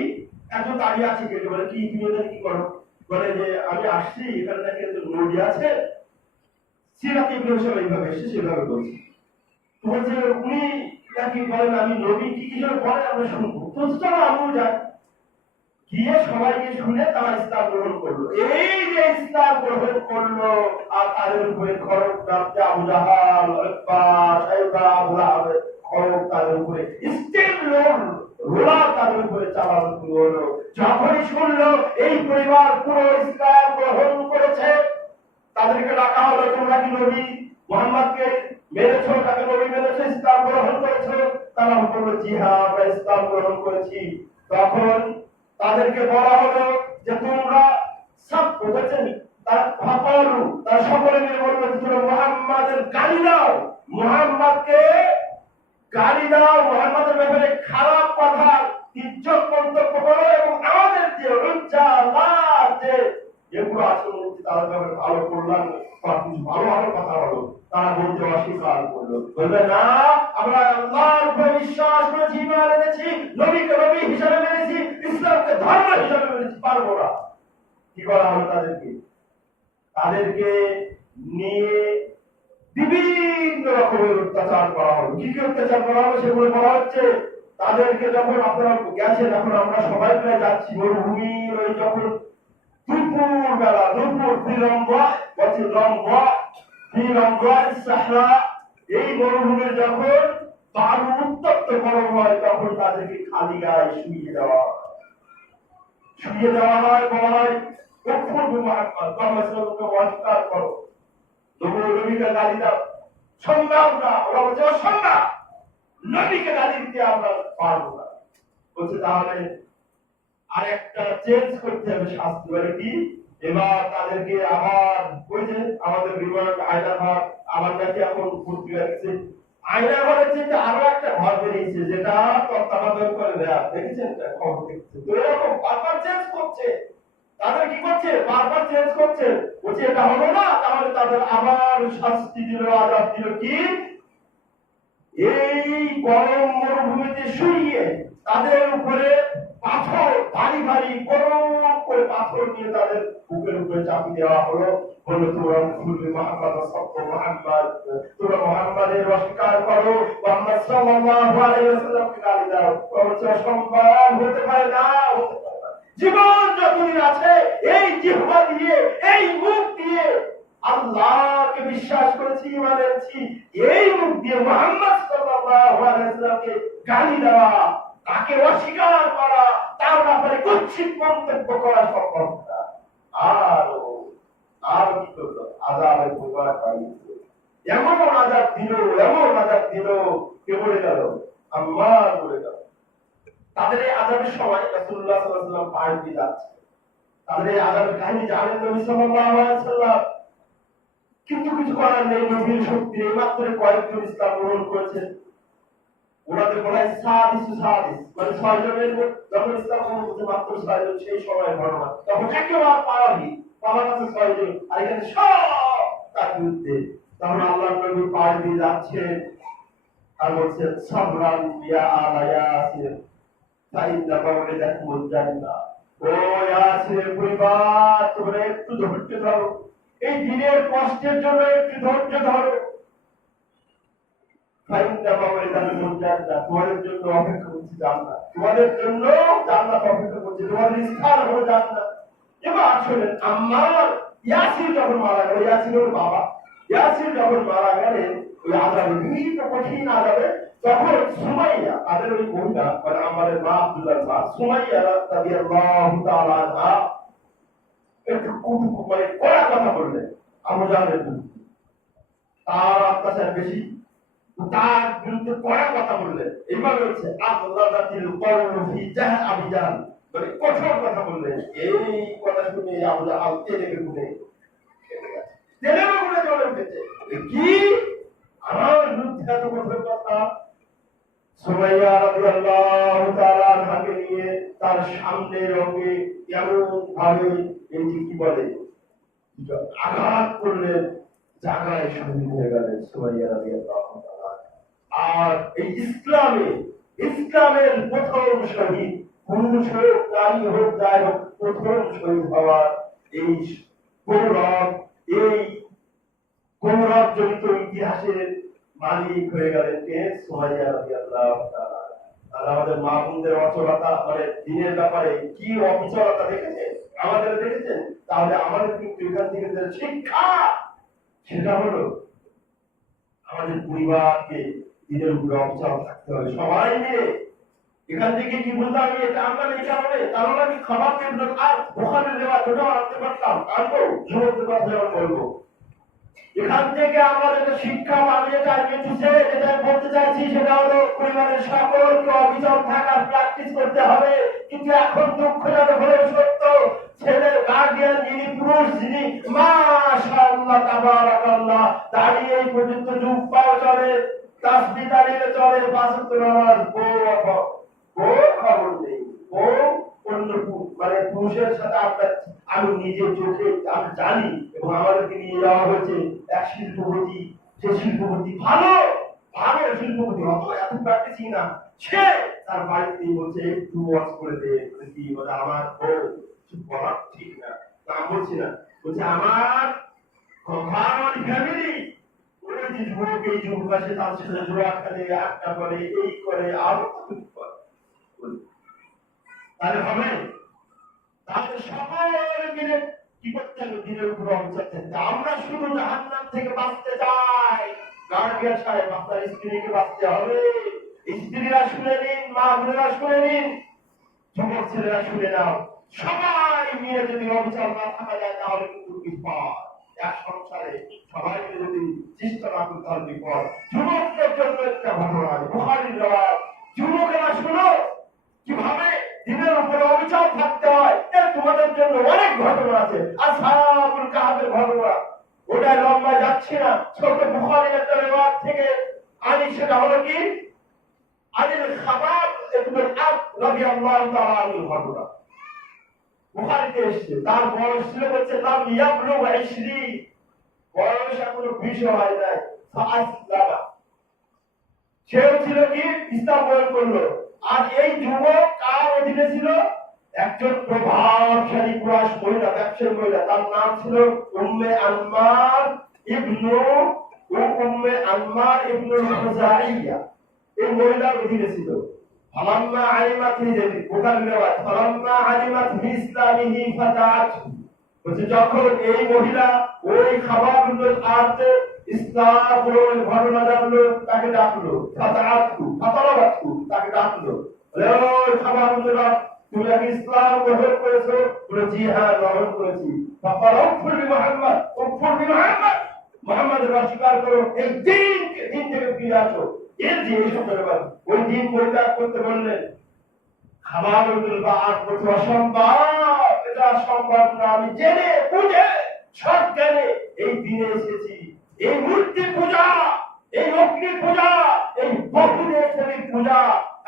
একজন দাঁড়িয়ে আছে, কে বলে কি তুমি ওদের কি করো? বলে যে আমি আসছি, এখানে নাকি নদী আছে, সিরাত ইবনে হুসাইম এইভাবে এসে সেভাবে বলছি। তো বলছে উনি নাকি বলেন আমি নবী, কি কি যেন বলে আমরা শুনবো। তো চলো আমিও যাই, গিয়ে সবাইকে শুনে তারা ইসলাম গ্রহণ করলো। এই যে ইসলাম গ্রহণ করলো, আর তাদের উপরে খড়গ প্রাপ্ত আবু জাহাল, উতবা, শাইবা, আবু লাহাব, খড়গ তাদের উপরে স্টিল রোলার তাদের উপরে চালানো শুরু হলো। যখনই শুনলো এই পরিবার পুরো ইসলাম গ্রহণ করেছে, তাদেরকে ডাকা হলো, তোমরা কি নবী মুহাম্মদকে মেনেছো? তাকে নবী মেনেছো, ইসলাম গ্রহণ করেছো? তারা বললো জি হ্যাঁ, আমরা ইসলাম গ্রহণ করেছি। তখন তাদেরকে বলা হলো যে তোমরা সব বুঝেছেন, তারা সকলে মিলে বললো তোমরা মুহাম্মাদের গালি দাও, মুহাম্মদকে গালি দাও, মুহাম্মাদের ব্যাপারে খারাপ কথা ইজ্জত মন্তব্য করো, এবং আমাদের যে লজ্জা লাজ যে এগুলো আচরণ তাদের ব্যাপারে ভালো করলাম, ভালো ভালো কথা হলো, তারা বলতে অস্বীকার করলো। বলবে না, আমরা আল্লাহর উপরে বিশ্বাস করেছি, ঈমান এনেছি, নবীকে নবী হিসাবে মেনেছি, ইসলামকে ধর্ম হিসাবে মেনেছি, পারবো না। কি করা হলো? তাদেরকে নিয়ে বিভিন্ন রকমের অত্যাচার করা হলো। কি কি অত্যাচার করা হলো সেগুলো বলা হচ্ছে। তাদেরকে যখন আপনারা গেছেন, এখন আমরা সবাই প্রায় যাচ্ছি মরুভূমির ওই যখন দুপুর বেলা, দুপুর বিলম্ব বলছে লম্ব, এই মরুভূমির যখন বালু উত্তপ্ত গরম হয় তখন তাদেরকে খালি গায়ে শুয়ে দেওয়া হয় বলা হয় অস্কার করো, নবীকে গালি দাও, সংগ্রাম না, ওরা বলছে অসংগ্রাম, নবীকে গালি দিতে আমরা পারবো না। বলছে তাহলে আরেকটা চেঞ্জ করতে হবে শাস্তি, বলে কি এবার তাদেরকে আবার ওই যে আমাদের বিমান আয়না ঘর আবার নাকি এখন পত্রিকা দিচ্ছে আয়না ঘরের চেয়ে আরো একটা ঘর বেরিয়েছে যেটা তত্ত্বাবধান করে দেয়া, দেখেছেন খবর দেখছে তো এরকম বারবার চেঞ্জ করছে। তাদের কি করছে বারবার চেঞ্জ করছে, বলছে এটা হলো না তাহলে তাদের আবার শাস্তি দিল, আজাদ দিল কি এই গরম মরুভূমিতে শুইয়ে তাদের উপরে পাথর ভারী ভারী গরম করে পাথর নিয়ে তাদের বুকের উপরে চাপি দেওয়া হলো, বললো তোমরা মুসলিম মুহাম্মদ সত্য মুহাম্মদ, তোমরা মুহাম্মাদের অস্বীকার করো, মুহাম্মদ সাল্লাল্লাহু আলাইহি ওয়াসাল্লামকে গালি দাও, বলছে অসম্ভব, হতে পারে না, হতে পারে না। জীবন যতদিন আছে এই জিহ্বা দিয়ে এই মুখ দিয়ে আল্লাহকে বিশ্বাস করেছি, ঈমান এনেছি, এই মুখ দিয়ে মুহাম্মদ সাল্লাল্লাহু আলাইহি ওয়াসাল্লামকে গালি দেওয়া, তাকে অস্বীকার করা, তার ব্যাপারে কুৎসিত মন্তব্য করা সম্ভব না। আর কি করলো আযাবের পরিবার পাইছে, এমন আযাব দিল কে বলে গেল আল্লাহ বলে গেল। তাদের এই আযাবের সময় রাসূলুল্লাহ সাল্লাল্লাহু আলাইহি ওয়াসাল্লাম পায়ে দিয়ে যাচ্ছে, তাদের এই আযাবের কাহিনী জানেন নবী সাল্লাল্লাহু আলাইহি ওয়াসাল্লাম, কিন্তু কিছু করার নেই, নবীর শক্তি নেই, মাত্র কয়েকজন ইসলাম গ্রহণ করেছেন। ওনাদের বলা হয় সাদিস, মানে 6 জনের যখন ইসলাম গ্রহণ করতে মাত্র 6 জন, সেই সময় ঘটনা তখন একেবারে পাওয়া গেছে 6 জন, আর এখানে সব তার বিরুদ্ধে। তখন আল্লাহ নবী পায়ে দিয়ে যাচ্ছেন আর বলছেন সাবরান ইয়া আলা ইয়াসির ফাইন্না মাওলিদাকুমুল জান্নাহ, ও ইয়াসিরের পরিবার তোমরা একটু ধৈর্য ধরো, এই দিনের কষ্টের জন্য একটু ধৈর্য ধরো, তোমাদের জন্য অপেক্ষা করছি জান্নাত, তোমাদের জন্য জান্নাত অপেক্ষা করছে, তোমাদের স্থান হলো জান্নাত। এবার আসলে আম্মার ইয়াসির যখন মারা গেল, ইয়াসিরের বাবা ইয়াসির যখন মারা গেলেন ওই আযাবে বিভিন্ন কঠিন আযাবে, তখন সুমাইয়া তাদের ওই মহিলা মানে আমাদের মা আব্দুল্লাহর মা সুমাইয়া রাদিয়াল্লাহু তাআলা আনহা একটু কুটুকু মানে কড়া কথা বললেন আবু জাহলের বিরুদ্ধে, তার অত্যাচার বেশি, তার বিরুদ্ধে কড়া কথা বললেন। এইভাবে হচ্ছে আল্লাহ জাতির কওলু ফি জাহল আবি জাহল, মানে কঠোর কথা বললেন। এই কথা শুনে আবু জাহল তেলে গুনে চলে উঠেছে, কি আমার বিরুদ্ধে এত কঠোর কথা। সুমাইয়া রাদিয়াল্লাহু তাআলা আনহাকে নিয়ে তার সামনের অঙ্গে এমন ভাবে এই যে কি বলে আঘাত করলেন, জায়গায় শহীদ হয়ে গেলেন সুমাইয়া রাদিয়াল্লাহু তাআলা। আর এই ইসলামের প্রথম শহীদ, পুরুষ হোক নারী হোক যাই হোক, প্রথম শহীদ হওয়ার এই গৌরব জনিত ইতিহাসের মালিক হয়ে গেলেন কে? সুমাইয়া রাদিয়াল্লাহু তাআলা। আর আমাদের মা বোনদের অচলতা মানে দিনের ব্যাপারে কি অবিচলতা দেখেছেন, আমাদের দেখেছেন, তাহলে আমাদের কিন্তু এখান থেকে যে শিক্ষা সেটা হলো আমাদের পরিবারকে দিনের উপরে অবিচল থাকতে হবে, সবাই মিলে। এখান থেকে কি বলতে হবে, এটা আমরা এই কারণে তাহলে আমি খাবার কেন্দ্র আর ওখানে দেওয়া ছোটাও আনতে পারতাম, আনবো যুবকদের কথা যেমন বলবো। এখান থেকে আমরা যেটা শিক্ষা পাবে যেটা বলতে চাইছি সেটা হলো পরিবারের সকলকে অবিচল থাকার প্র্যাকটিস করতে হবে। কিন্তু এখন দুঃখজনক হলে সত্য, ছেলের গার্ডিয়ান যিনি পুরুষ, যিনি মাশাআল্লাহ তাবারাকাল্লাহ দাঁড়িয়ে এই পর্যন্ত জুব্বা চলে, তাসবিহ দাঁড়িয়ে চলে, পাঁচ ওয়াক্ত নামাজ, বউ খবর নেই, বউ অন্য মানে পুরুষের সাথে আমি নিজের চোখে আমি জানি, এবং আমাদেরকে নিয়ে যাওয়া হয়েছে এক শিল্পপতি, যে শিল্পপতি ভালো শিল্পপতি, অত এত প্র্যাকটিসই না, সে তার বাড়িতে বলছে একটু ওয়াচ করে দে, কি বলে আমার বউ বলা ঠিক না, নাম বলছি না, বলছে আমার ফ্যামিলি ওই যে যুবক, এই যুবক আসে তার সাথে জোড়া খেলে, আটটা করে, এই করে, আরো কত করে, তাহলে হবে? তাহলে সকল মিলে কি করতে হবে, দিনের উপর অবচার থাকতে। আমরা শুধু জাহান্নাম থেকে বাঁচতে চায়, গার্ডিয়ান সাহেব আপনার স্ত্রীকে বাঁচতে হবে। স্ত্রীরা শুনে নিন, মা বোনেরা শুনে নিন, যুবক ছেলেরা শুনে নাও, সবাই মিলে যদি অবিচার না থাকা যায় তাহলে কিন্তু বিপদ। এক সংসারে সবাই মিলে যদি চেষ্টা না করতে হবে বিপদ। যুবকদের জন্য একটা ঘটনা আছে, বুখারীর রওয়ায়াত। যুবকেরা শুনো কিভাবে দিনের উপরে অবিচার থাকতে হয়, এর তোমাদের জন্য অনেক ঘটনা আছে। আসহাবুল কাহফের ঘটনা, ওটা লম্বা যাচ্ছে না, ছোট বুখারীর একটা রওয়ায়াত থেকে আনি। সেটা হলো কি, আনিল খাবাব ইবনে আব রাদিয়াল্লাহু তাআলা আনহু ঘটনা বুখারীতে এসেছে। তার বয়স ছিল হচ্ছে লাম ইয়াবলু 20, বয়স এখনো 20 হয় নাই। ফাআসলামা, সেও ছিল কি, ইসলাম গ্রহণ করলো। আর এই যুবক কার অধীনে ছিল? একজন প্রভাবশালী কুরাইশ মহিলা, ব্যবসায়ী মহিলা, তার নাম ছিল উম্মে আম্মার ইবনুল খুজাইয়া। এই মহিলার অধীনে ছিল। ফালাম্মা আলিমাত হিজরি, বুখারীর রওয়ায়াত, ফালাম্মা আলিমাত ইসলামিহি ফাতাআতহু, বলছে যখন এই মহিলা ওই খাবার ইবনুল আরতে ইসলাম গ্রহণের ঘটনা জানলো, তাকে ডাকলো। ফাতাআতহু, তাকে ডাকলো, ওই খাবার ইবনুল আর, তুমি কি ইসলাম গ্রহণ করেছো? বলে জি হ্যাঁ গ্রহণ করেছি। ফাকারাউফুর বিমুহাম্মদ, উফুর বিমুহাম্মদ, মুহাম্মাদের অস্বীকার করো, এই দিন থেকে ফিরে আসো। এর যে সতর্কতা, ওই দিন পরিত্যাগ করতে বললেন। খাবার আর করতে অসম্ভব, এটা সম্ভব না, আমি জেনে বুঝে সব জ্ঞানে এই দিনে এসেছি। এই মূর্তি পূজা, এই অগ্নি পূজা, এই বহুদের পূজা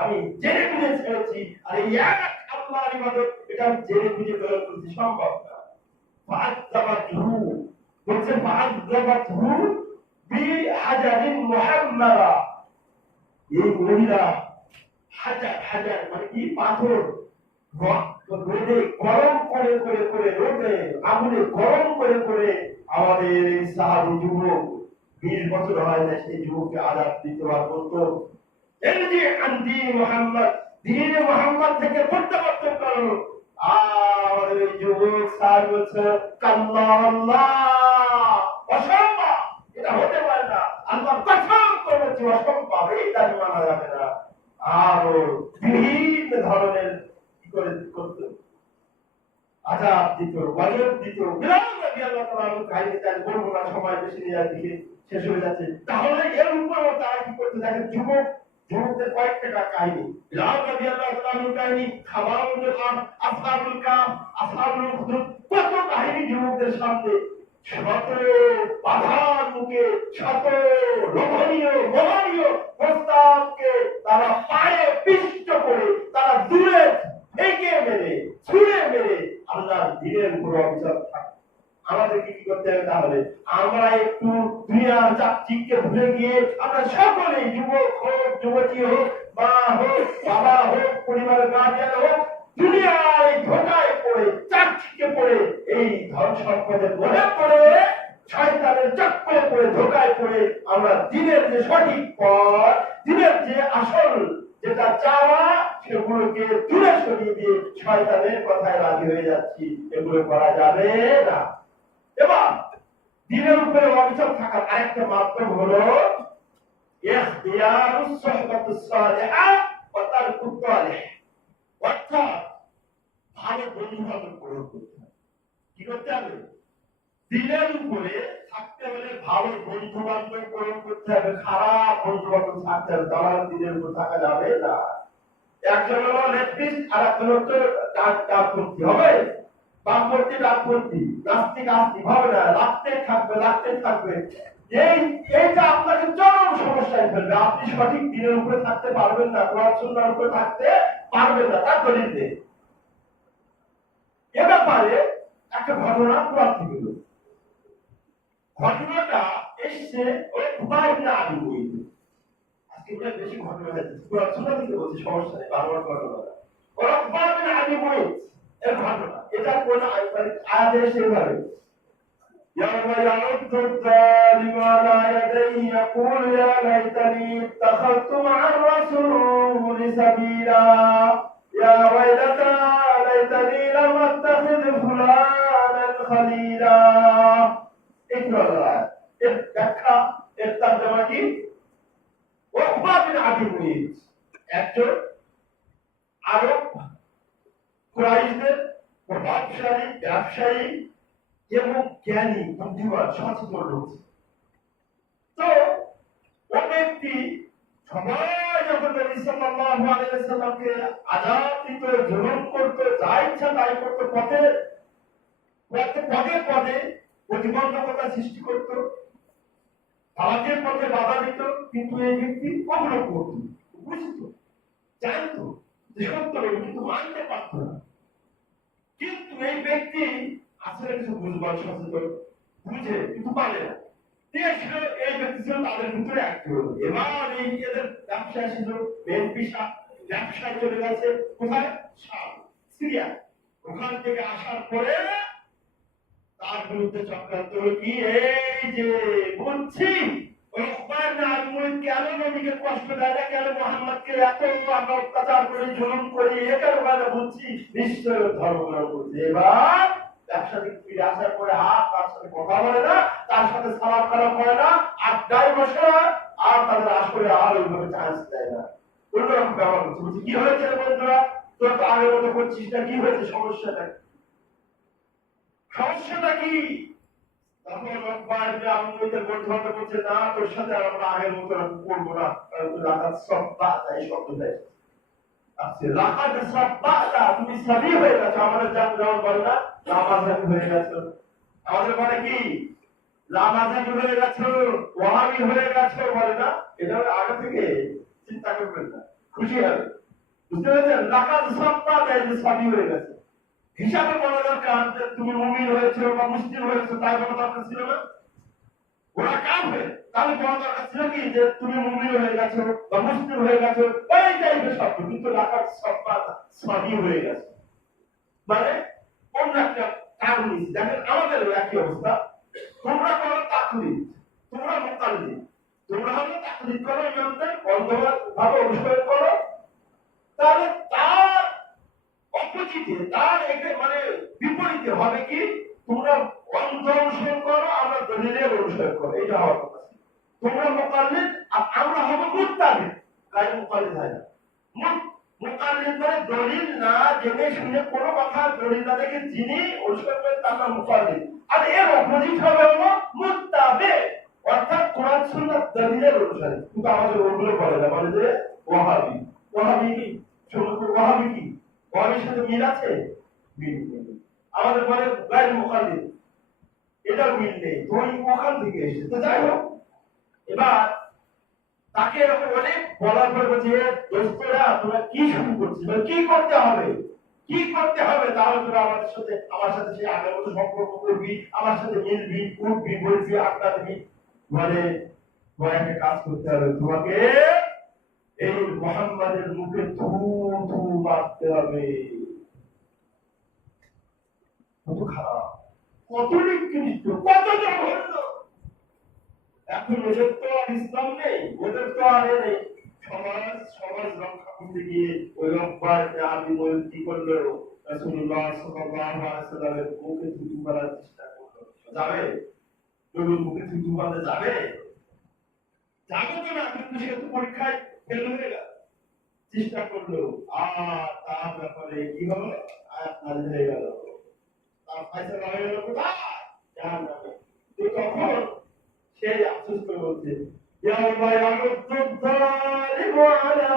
আমি জেনে বুঝে ছেড়েছি। আর এই এক আল্লাহর ইবাদত, এটা জেনে বুঝে গ্রহণ করতে সম্ভব না। ফাআযাবাতহু, বলছে ফাআযাবাতহু বিহাজারিন মুহাম্মাদা, এই মহিলা হাজার হাজার মানে কি পাথর রোদে গরম করে করে করে, রোদে আগুনে গরম করে করে আমাদের এই সাহাবী যুবক, 20 বছর হয় না, সেই যুবককে আযাব দিতে বলতো, এই যে আন্দি মুহাম্মদ, দিনে মুহাম্মদ থেকে প্রত্যাবর্তন করো। আমাদের এই যুবক সাহাবী বলছে কাল্লাল্লাহ, অসম্ভব, এটা হতে পারে না, আল্লাহ কসম করে বলছি অসম্ভব, এটা মানা যাবে না। আর বিভিন্ন ধরনের কি করে করতো, আযাব দিত, গজব দিত। বিলাল রাদিয়াল্লাহু তাআলা কাহিনী তাই বলবো না, সময় বেশি নিয়ে দিকে শেষ হয়ে যাচ্ছে। তাহলে এর উপরেও তারা কি করতে থাকে, যুবকদের কয়েকটা কাহিনী, বিলাল রাদিয়াল্লাহু তাআলার কাহিনী, খাবারুল আম, আসহাবুল কাহফ, আসহাবুল উখদুদ, কত কাহিনী যুবকদের সামনে। শত বাধার মুখে, শত লোভনীয় মোহনীয় প্রস্তাবকে তারা পায়ে পিষ্ট করে, তারা দূরে ফেঁকে মেরে, ছুঁড়ে মেরে আল্লাহর দ্বীনের উপর অবিচল থাকে। আমাদেরকে কি করতে হবে তাহলে? আমরা একটু দুনিয়ার চাকচিক্যে ভুলে গিয়ে আমরা সকলেই, যুবক হোক, যুবতী হোক, মা হোক, বাবা হোক, পরিবারের গার্জিয়ান হোক, দুনিয়ার এই ধোঁকায় পড়ে, চাকচিক্যে পড়ে, এই ধন সম্পদের মনে পড়ে, শয়তানের চক্করে পড়ে, ধোঁকায় পড়ে আমরা দিনের যে সঠিক পথ, দিনের যে আসল যেটা চাওয়া, সেগুলোকে দূরে সরিয়ে দিয়ে শয়তানের কথায় রাজি হয়ে যাচ্ছি। এগুলো করা যাবে না। এবার দিনের উপরে অবিচল থাকার আরেকটা মাধ্যম হলো ইখতিয়ারুস সুহবাতুস সালিহা ওয়া তারকুত তালিহ, অর্থাৎ ভালো বন্ধু বান্ধব গ্রহণ করতে হবে। কি করতে হবে? দিনের উপরে থাকতে হলে ভালো বন্ধু বান্ধব গ্রহণ করতে হবে, খারাপ বন্ধু বান্ধব থাকতে হবে, তাহলে দিনের উপর থাকা যাবে না। একজন হলো লেফটিস্ট, আর একজন হচ্ছে ডানপন্থী, হবে বামপন্থী ডানপন্থী, নাস্তিক আস্তিক হবে না, লাগতে থাকবে। এইটা আপনাকে চরম সমস্যায় ফেলবে। আপনি সঠিক দিনের উপরে থাকতে পারবেন না, কোরআন সুন্নাহর উপরে থাকতে পারবেন না, তার দলিল নেই। এ ব্যাপারে একটা ঘটনা কোরআন থেকে, ঘটনাটা এসছে ওই উবাই ইবনে আবি মুঈত। আজকে বেশি ঘটনা হয়েছে, কোরআন সুন্নাহ থেকে বলছি, সমস্যা নেই, বারবার ঘটনা। ওরা উবাই ইবনে আবি মুঈত এর ঘটনা, এটা কোন আয়াতে সেভাবে يوم يعض الظالم على يديه يقول يا ليتني اتخذت مع الرسول سبيلا يا ويلتى ليتني لم اتخذ فلانا خليلا। কুরাইশদের প্রভাবশালী ব্যবসায়ী এবং জ্ঞানী বুদ্ধিমান সচেতন লোক। তো ও ব্যক্তি সবাই যখন নবী সাল্লাল্লাহু আলাইহি ওয়াসাল্লামকে আযাব দিত, জুলুম করত, যা ইচ্ছা তাই করত, পদে পদে প্রতিবন্ধকতা সৃষ্টি করত, তাদের পথে বাধা দিত, কিন্তু এই ব্যক্তি অগ্রহ করত, বুঝত, জানত যে সত্য কিন্তু মানতে পারত না। কিন্তু এই ব্যক্তি আসলে কিছু বুঝবার সচেতন, বুঝে কিন্তু পারে না। এই ব্যক্তি ছিল তাদের ভিতরে একজন। এবার এই এদের ব্যবসায় ছিল ব্যবসায় চলে গেছে কোথায়? সিরিয়া। ওখান থেকে আসার পরে তার বিরুদ্ধে চক্রান্ত হলো কি, এই যে বলছি কেন নবীকে কষ্ট দেয় না, কেন মোহাম্মদকে এত আমরা অত্যাচার করি, জুলুম করি, এ কেন বলছি, নিশ্চয় ধর্ম করছে। এবার ব্যবসা দিক ফিরে আসার পরে আর তার সাথে কথা বলে না, তার সাথে সালাম কালাম করে না, আড্ডায় বসে না, আর তাদের আসলে আর ওইভাবে চান্স দেয় না, অন্যরকম ব্যবহার করছে। বলছি কি হয়েছে বন্ধুরা, তোর তো আগের মতো করছিস না, কি হয়েছে, সমস্যাটা কি? তখন বলছে না, তোর সাথে আমরা আগের মতো করবো না, তুমি সাবি হয়ে গেছো, আমাদের যেমন বলে না লামাজাবি হয়ে গেছো, আমাদের মানে কি লামাজাবি হয়ে গেছো, ওয়াহাবি হয়ে গেছো বলে না, এটা আগে থেকে চিন্তা করবেন না, খুশি হবে, বুঝতে পেরেছেন? লাকাদ সাব্বা সাবি হয়ে গেছে হিসাবে বলা দরকার যে তুমি মুমিন হয়েছো বা মুসলিম হয়েছো, তাই বলা দরকার ছিল না। ওরা কাফের, তাহলে বলা দরকার ছিল কি যে তুমি মুমিন হয়ে গেছো বা মুসলিম হয়ে গেছো, এই টাইপের শব্দ। কিন্তু লাকাদ সাব্বা সাবি হয়ে গেছে মানে অন্য একটা কারণ। দেখেন আমাদের একই অবস্থা, তোমরা করো তাকলিদ, তোমরা মুকাল্লিদ, তোমরা হলো তাকলিদ করো, ইমামদের অন্ধভাবে অনুসরণ করো, তাহলে তার অপোজিটে, তার মানে বিপরীতে হবে কি, তোমরা অন্ধ অনুসরণ করো, আমরা দলিলের অনুসরণ করো, এটা হওয়ার কথা। তোমরা মুকাল্লিদ আর আমরা হব মুত্তাবি, তাই মুকাল্লিদ হয় না। মুকাল্লিদ মানে দলিল না জেনে শুনে কোনো কথা দলিল না দেখে যিনি অনুসরণ করেন তার নাম মুকাল্লিদ। আর এর অপোজিট হবে হলো মুত্তাবি, অর্থাৎ কোরআন সুন্নাহ দলিলের অনুসারী। কিন্তু আমাদের ওগুলো বলে না, বলে যে ওয়াহাবি। ওয়াহাবি কি? ওয়াহাবি কি? ওয়াহাবির সাথে মিল আছে? মিল নেই। আমাদের বলে গায়র মুকাল্লিদ, এটা মিল নেই, তো ওখান থেকে এসেছে। তো যাই হোক, এবার তাকে এরকম অনেক বলার পরে বলছে, দোস্তরা তোমরা কি শুরু করছিস, কি করতে হবে, কি করতে হবে, তাহলে তোরা আমাদের সাথে, আমার সাথে সেই আগের মতো সম্পর্ক করবি, আমার সাথে মিলবি, উঠবি, বলবি, আড্ডা দিবি। মানে একটা কাজ করতে হবে, তোমাকে এই মুহাম্মাদের মুখে থু থু মারতে হবে। কত খারাপ, কত নিকৃষ্ট, কত জঘন্য। এখন ওদের তো আর ইসলাম নেই, ওদের তো আর নেই সমাজ রক্ষা করতে গিয়ে ওই রব্বার আমি কি করলো, রাসূলুল্লাহ সাল্লাল্লাহু আলাইহি ওয়াসাল্লামের মুখে থুতু মারার চেষ্টা করলো। যাবে? নবীর মুখে থুতু মারতে যাবে? যাবে তো না, কিন্তু সে তো পরীক্ষায় ফেল হয়ে গেল, চেষ্টা করলো, আর তার ব্যাপারে কি হলো, আয়াত নাযিল হয়ে গেল, তার ফায়সালা হয়ে গেল কোথায়? জাহান্নামে। তো তখন সে আফসোস করে বলছে, ইয়াউমা ইয়ামুদ্দুদ যালিমু আলা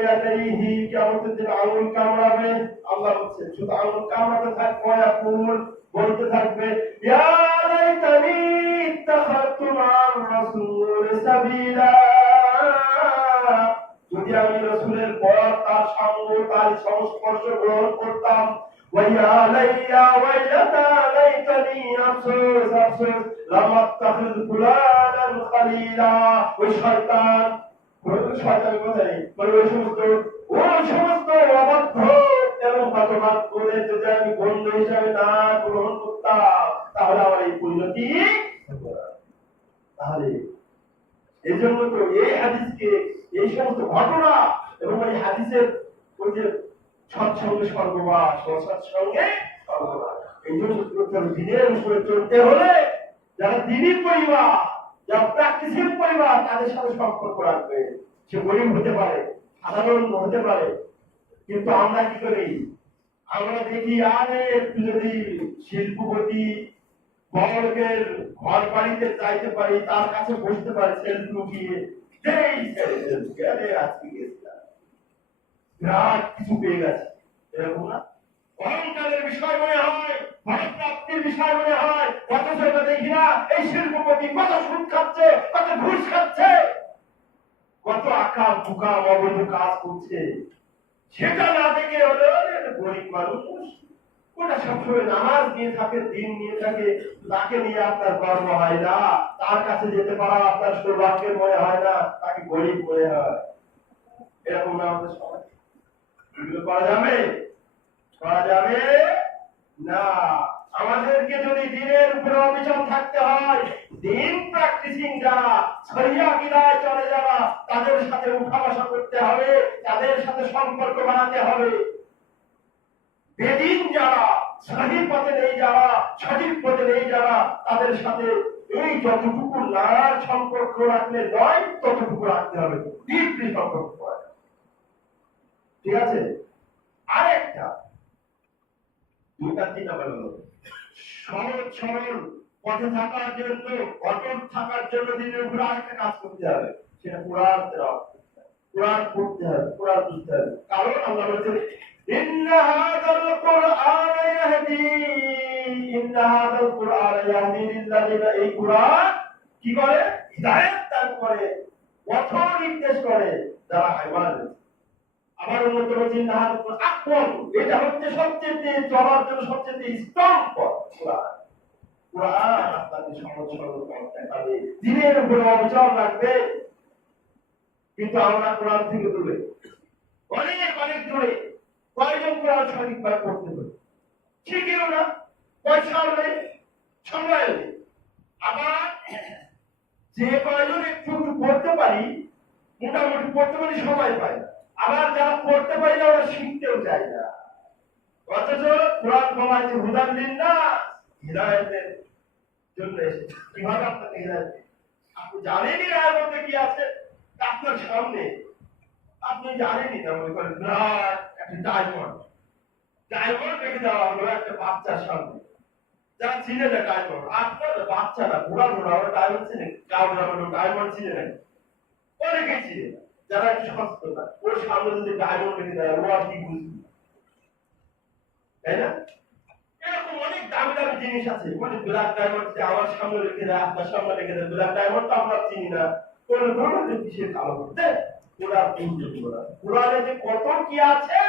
ইয়াদাইহি, কিয়ামতের দিন আঙুল কামড়াবে। আল্লাহ বলছে শুধু আঙুল কামড়াতে থাকবে, ইয়াকুল বলতে থাকবে, ইয়া লাইতানি ইত্তাখাযতু মা'আর রাসূল সাবিলা, যদি আমি রাসূলের পথ, তার সঙ্গ, তার সংস্পর্শ গ্রহণ করতাম। ওয়া লাইয়া ওয়াইলাতা লাইতানি আফসোস আফসোস লাম আত্তাখিয ফুলানান খালিলা। ওই শয়তান কোথায়, ওই সমস্ত অবাধ্য এবং হতভাগ করে যদি আমি বন্ধু হিসাবে না গ্রহণ করতাম, তাহলে আমার এই পরিণতি। তাহলে এই জন্য তো এই হাদিসকে, এই সমস্ত ঘটনা এবং এই হাদিসের ওই যে সৎসঙ্গে স্বর্গবাস, অসৎসঙ্গে স্বর্গবাস, এই জন্য দিনের উপরে চলতে হলে যারা দিনী পরিবার, যারা প্র্যাকটিসিং পরিবার, তাদের সাথে সম্পর্ক রাখবে। সে গরিব হতে পারে, সাধারণ হতে পারে, কিন্তু আমরা কি করি, আমরা দেখি আরে একটু যদি শিল্পপতি বড়লোকের ঘর বাড়িতে চাইতে পারি, তার কাছে বসতে পারি, সেলফ লুকিয়ে যেই গেলে আজকে গেছিলাম বিরাট কিছু পেয়ে গেছে, এরকম না? অহংকারের বিষয় মনে হয়, প্রাপ্তির বিষয় মনে হয়, অথচ এটা দেখি না এই শিল্পপতি কত সুদ খাচ্ছে, কত ঘুষ খাচ্ছে, কত আকাম বুকাম অবৈধ কাজ করছে। সেটা না দেখে হলো গরিব মানুষ, ওটা সবসময় নামাজ নিয়ে থাকে, দিন নিয়ে থাকে, তাকে নিয়ে আপনার গর্ব হয় না, তার কাছে যেতে পারা আপনার সৌভাগ্যের মনে হয় না, তাকে গরিব মনে হয়। এরকম না আমাদের সমাজ? এগুলো করা যাবে? করা যাবে না। আমাদেরকে যদি দিনের উপরে অবিচল থাকতে হয়, দিন প্র্যাকটিসিং যারা, শরিয়া কিদায় চলে যারা, তাদের সাথে উঠা বসা করতে হবে, তাদের সাথে সম্পর্ক বানাতে হবে। বেদিন যারা, সঠিক পথে নেই যারা, সঠিক পথে নেই যারা, তাদের সাথে এই যতটুকু লাড়ার সম্পর্ক রাখলে নয়, ততটুকু রাখতে হবে, ডিপলি সম্পর্ক করা। ঠিক আছে? আরেকটা দুটা তিন নাম্বার হলো সহজ সরল পথে থাকার জন্য, অটল থাকার জন্য দিনের উপরে আরেকটা কাজ করতে হবে, সেটা কোরআন তেলাওয়াত, কোরআন পড়তে হবে, কোরআন বুঝতে হবে। কারণ আল্লাহ বলেছেন ইন্না হাযাল কুরআন ইয়াহদি, ইন্না হাযাল কুরআন ইয়াহদি লিল্লাযিনা, এই কোরআন কি করে? হিদায়াত দান করে, পথ নির্দেশ করে যারা ঈমান। আমার অন্যতম চিন্তা আকবর, এটা হচ্ছে সবচেয়ে চলার জন্য সবচেয়ে স্ট্রং পথ কোরআন। কোরআন আপনাকে সহজ সরল পথ দেখাবে, দিনের উপরে অবিচল রাখবে। কিন্তু আমরা কোরআন থেকে দূরে, অনেক অনেক দূরে। কয়জন কোরআন সঠিকভাবে পড়তে পারে? ঠিকইও না, পয়সাও নেই, সময়ও নেই। আবার যে কয়জন একটু একটু পড়তে পারি, মোটামুটি পড়তে পারি, সময় পাই না। আবার যারা পড়তে পারি না, ওরা শিখতেও চায় না। অথচ কোরআন বলা হয়েছে হুদান লিন্নাস, হিদায়াতের জন্য এসেছে। কিভাবে আপনাকে হিদায়াত? আপনি জানেনই না এর মধ্যে কি আছে, আপনার সামনে, আপনি জানেনই না, মনে করেন বিরাট একটা ডায়মন্ড, ডায়মন্ড রেখে দেওয়া হলো একটা বাচ্চার সামনে। যারা চিনে না ডায়মন্ড, আপনার বাচ্চারা ঘোরা ঘোরা, ওরা ডায়মন্ড চিনে, ডায়মন্ড চিনে না, অনেকেই চিনে না, যারা একটু সচেতন না, ওর সামনে যদি ডায়মন্ড রেখে দেয়, ও আর কি বুঝবে? তাই না? এরকম অনেক দামি দামি জিনিস আছে, মানে ব্ল্যাক ডায়মন্ড যে আমার সামনে রেখে দেয়, আপনার সামনে রেখে দেয়, ব্ল্যাক ডায়মন্ড তো আমরা চিনি না, কোন ধরনের কিসের কালো করতে ওরা বুঝতে পারে। কোরআনে যে কত কি আছে,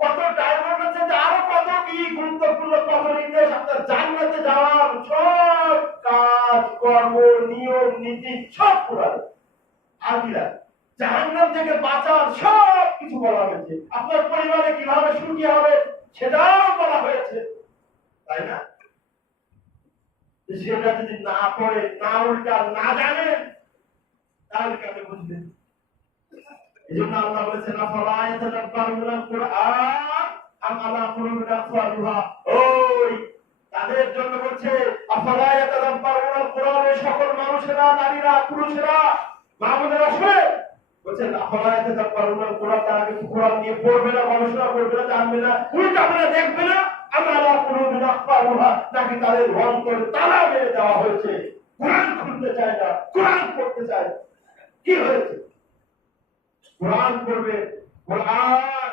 কত ডায়মন্ড আছে, আরো কত কি গুরুত্বপূর্ণ কত নির্দেশ, আপনার জান্নাতে যাওয়ার সব কাজ কর্ম নিয়ম নীতি সব কোরআনে। আর কি জাহান্নাম থেকে বাঁচার সব কিছু বলা হয়েছে, আপনার পরিবারে কিভাবে সুখী হবে সেটাও বলা হয়েছে, তাই না? সেটা যদি না পড়ে, না উল্টা, না জানেন, তাহলে কেন বুঝবেন? এই জন্য আল্লাহ বলেছেন আফালা ইয়াতাদাব্বারুনাল কুরআন আম আলা কুলুবিন আকফালুহা, ওই তাদের জন্য বলছে আফালা ইয়াতাদাব্বারুনাল কুরআন, সকল মানুষেরা, নারীরা, পুরুষেরা, মা বোনেরা শুনে বলছেন আফালা ইয়াতাদাব্বারুনাল কুরআন, তারা কি কোরআন নিয়ে পড়বে না, গবেষণা করবে না, জানবে না, উল্টাবে না, দেখবে না? আম আলা কুলুবিন আকফালুহা, নাকি তাদের অন্তরে তালা মেরে দেওয়া হয়েছে, কোরআন খুলতে চায় না, কোরআন পড়তে চায়। কি হয়েছে? কোরআন পড়বে, কোরআন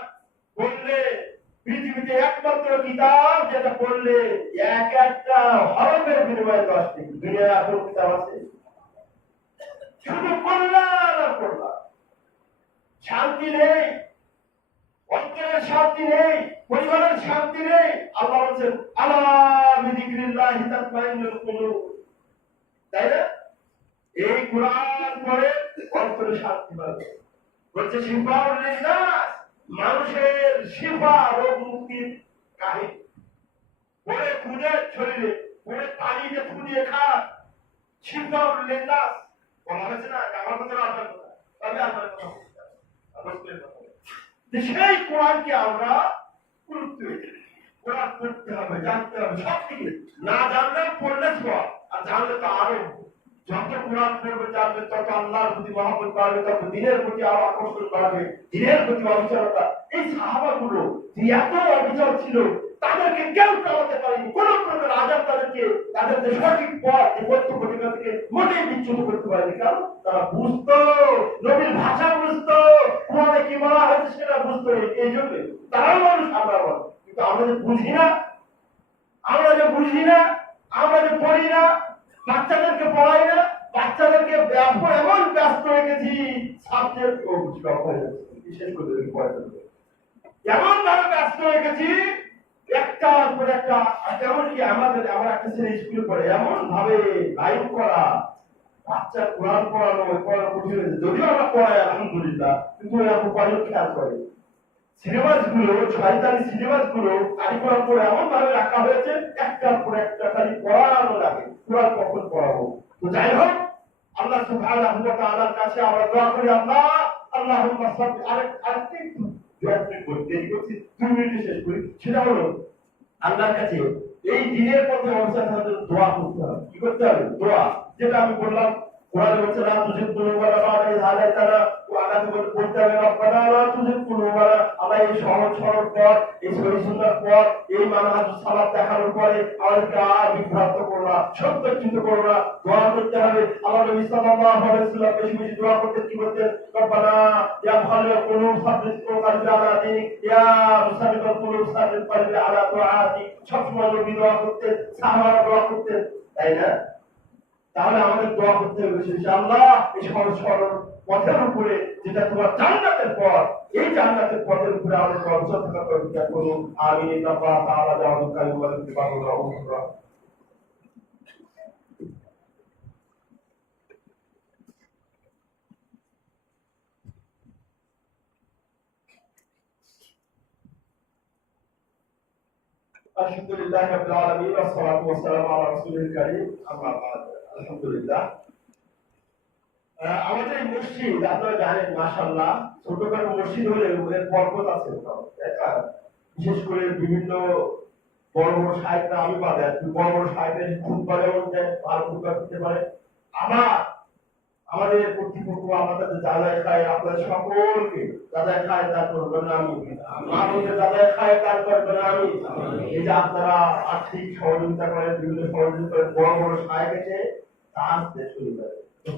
পড়লে পৃথিবীতে একমাত্র কিতাব যেটা পড়লে এক একটা হরফের বিনিময়ে 10 টাকা। দুনিয়ার আসল কিতাব আছে? শুধু কল্যাণ আর কল্যাণ। শান্তি নেই, অন্তরের শান্তি নেই, পরিবারের শান্তি নেই। আল্লাহ বলছেন আলা বিযিকরিল্লাহি তাতমাইন্নুল কুলুব, তাই না? এই কোরআন পড়ে অন্তরে শান্তি পাবে। বলছে শিফাউল লিন্নাস, মানুষের শিফা, রোগ মুক্তির কাহিনী। পড়ে খুঁজে শরীরে, পড়ে পানিতে খুঁজে খা, শিফাউল লিন্নাস বলা হয়েছে না? আমার কথা না, আপনার কথা, তবে আপনার কথা সেই কোরআনকে আমরা গুরুত্ব দিই। কোরআন পড়তে হবে, জানতে হবে, সব থেকে না জানলে পড়লে সব, আর জানলে তো আরো। যত কোরআন পড়বে জানবে, তত আল্লাহর প্রতি মহব্বত বাড়বে, তত দিনের প্রতি আরো আকর্ষণ বাড়বে, দিনের প্রতি অবিচলতা। এই সাহাবাগুলো এত অবিচার ছিল, তাদেরকে কেউ চালাতে পারেনি, কোন প্রকার আজাব তাদেরকে তাদের যে সঠিক পথ এই বক্তব্য থেকে মোটেই বিচ্যুত করতে পারেনি। কারণ তারা বুঝতো, নবীর ভাষা বুঝতো, কোরআনে কি বলা হয়েছে সেটা বুঝতো। এই জন্য তারাও মানুষ, আমরা মানুষ, কিন্তু আমরা যে বুঝি না, আমরা যে বুঝি না, আমরা যে পড়ি না, বাচ্চাদেরকে পড়াই না, বাচ্চাদেরকে এমন ব্যস্ত রেখেছি সাবজেক্ট ও বুঝতে হয়ে যাচ্ছে, বিশেষ করে পড়াশোনা এমন ভাবে ব্যস্ত রেখেছি একটার পর একটা। এমনকি আমার একটা ছেলে স্কুলে পড়ে, এমন ভাবে লাইভ করা বাচ্চা কোরআন পড়ানো কঠিন হয়েছে। যদিও আমরা পড়াই আলহামদুলিল্লাহ, কিন্তু এরা মোবাইল খেয়াল করে সিলেবাস গুলো, শয়তানি সিলেবাস গুলো কারিকুলাম করে এমন ভাবে রাখা হয়েছে একটার পর একটা খালি পড়ানো লাগে, কোরআন কখন পড়াবো। তো যাই হোক, আল্লাহ সুবহানাহু ওয়া তাআলার কাছে আমরা দোয়া করি, আল্লাহ আল্লাহুম্মা সাল্লি আরেকটি দেরি করছি, 2 মিনিটে শেষ করি। সেটা হলো আল্লাহর কাছে এই দিনের পথে অবস্থান করার জন্য দোয়া করতে হবে। কি করতে হবে? দোয়া। যেটা আমি বললাম, কোরআনে বলছে না তুজিব কুলুবানা বা'দা ইয হাদাইতানা, আল্লাহকে বলতে হবে রব্বানা লা তুজিব কুলুবানা। আমরা এই সহজ সরল পথ, এই সহি সুন্নাহর পথ, এই মানহাজুস সালাত দেখানোর পরে আমাদেরকে আর বিভ্রান্ত করো না, সত্যচ্যুত করো না। দোয়া করতে হবে। আল্লাহ নবী সাল্লাল্লাহু আলাইহি ওয়াসাল্লাম বেশি বেশি দোয়া করতেন। কি বলতেন? রব্বানা ইয়া মুখাল্লিবাল কুলুব সাব্বিত কলবি আলা দীনিক, ইয়া মুসাব্বিতাল কুলুব সাব্বিত কলবি আলা তাআতিক। সবসময় নবী দোয়া করতেন, সাহাবারা দোয়া করতেন, তাই না? তাহলে আমাদের দোয়া করতে হবে ইনশাআল্লাহ এই সহজ সরল পথের উপরে, যেটা তোমার জান্নাতের পথ, এই জান্নাতের পথের উপরে আমাদের অবস্থান থাকা প্রতিজ্ঞা করুন। আমিন। আল্লাহ তাআলা জাওয়াদুল কারীম ওয়া ইত্তিবাউর রাউফুর রাহিম। আলহামদুলিল্লাহি রাব্বিল আলামিন ওয়াস সালাতু ওয়াস সালামু আলা রাসূলিল কারীম, আম্মা বা'দ। আলহামদুলিল্লাহ, আমাদের এই মসজিদ আপনারা জানেন মাশাআল্লাহ, ছোটখাটো মসজিদ হলে এর বরকত আছে। বিশেষ করে বিভিন্ন বড় বড় সাহেবরা, আমি বাদে বড় বড় সাহেবের খুতবা যেমন ভালো খুতবা দিতে পারে, আবার আমাদের কর্তৃপক্ষ আমাদের যাদের খায়, আপনাদের সকলকে যাদের খায় দান করবেন আমি, আমাদের যাদের খায় দান করবেন আমি। এই যে আপনারা আর্থিক সহযোগিতা করেন, বিভিন্ন সহযোগিতা করেন, বড় বড় সাহেব এসে তার দেশ শনিবার,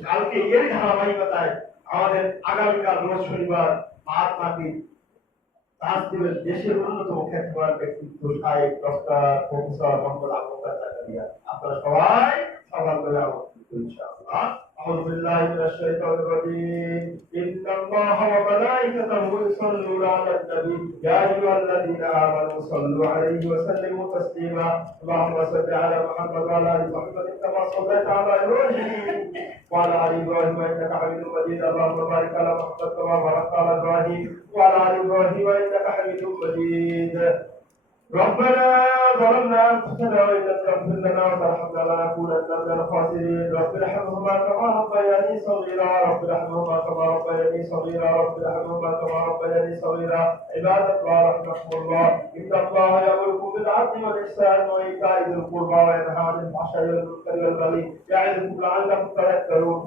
কালকে এর ধারাবাহিকতায় আমাদের আগামীকাল রোজ শনিবার মাঠ মাটি তার দিবেন দেশের অন্যতম খ্যাতিমান ব্যক্তিত্ব সাহেব ডক্টর প্রফেসর মোহাম্মদ আবু বকর জাকারিয়া। আপনারা সবাই সবার করে আমন্ত্রিত ইনশাআল্লাহ। أعوذ بالله من الشيطان الرجيم. إن الله وملائكته يصلون على النبي يا أيها الذين آمنوا صلوا عليه وسلموا تسليما. اللهم صل على محمد وعلى آل محمد كما صليت على إبراهيم وعلى آل إبراهيم إنك حميد مجيد. اللهم بارك على محمد كما باركت على إبراهيم وعلى آل إبراهيم إنك حميد مجيد. ربنا ظلمنا أنفسنا وإن لم تغفر لنا وترحمنا لنكونن من الخاسرين. رب ارحمهما كما ربياني صغيرا، رب ارحمهما كما ربياني صغيرا، رب ارحمهما كما ربياني صغيرا. عباد الله رحمكم الله، إن الله يأمركم بالعدل والإحسان وإيتاء ذي القربى وينهى عن الفحشاء والمنكر والبغي يعظكم لعلكم تذكرون.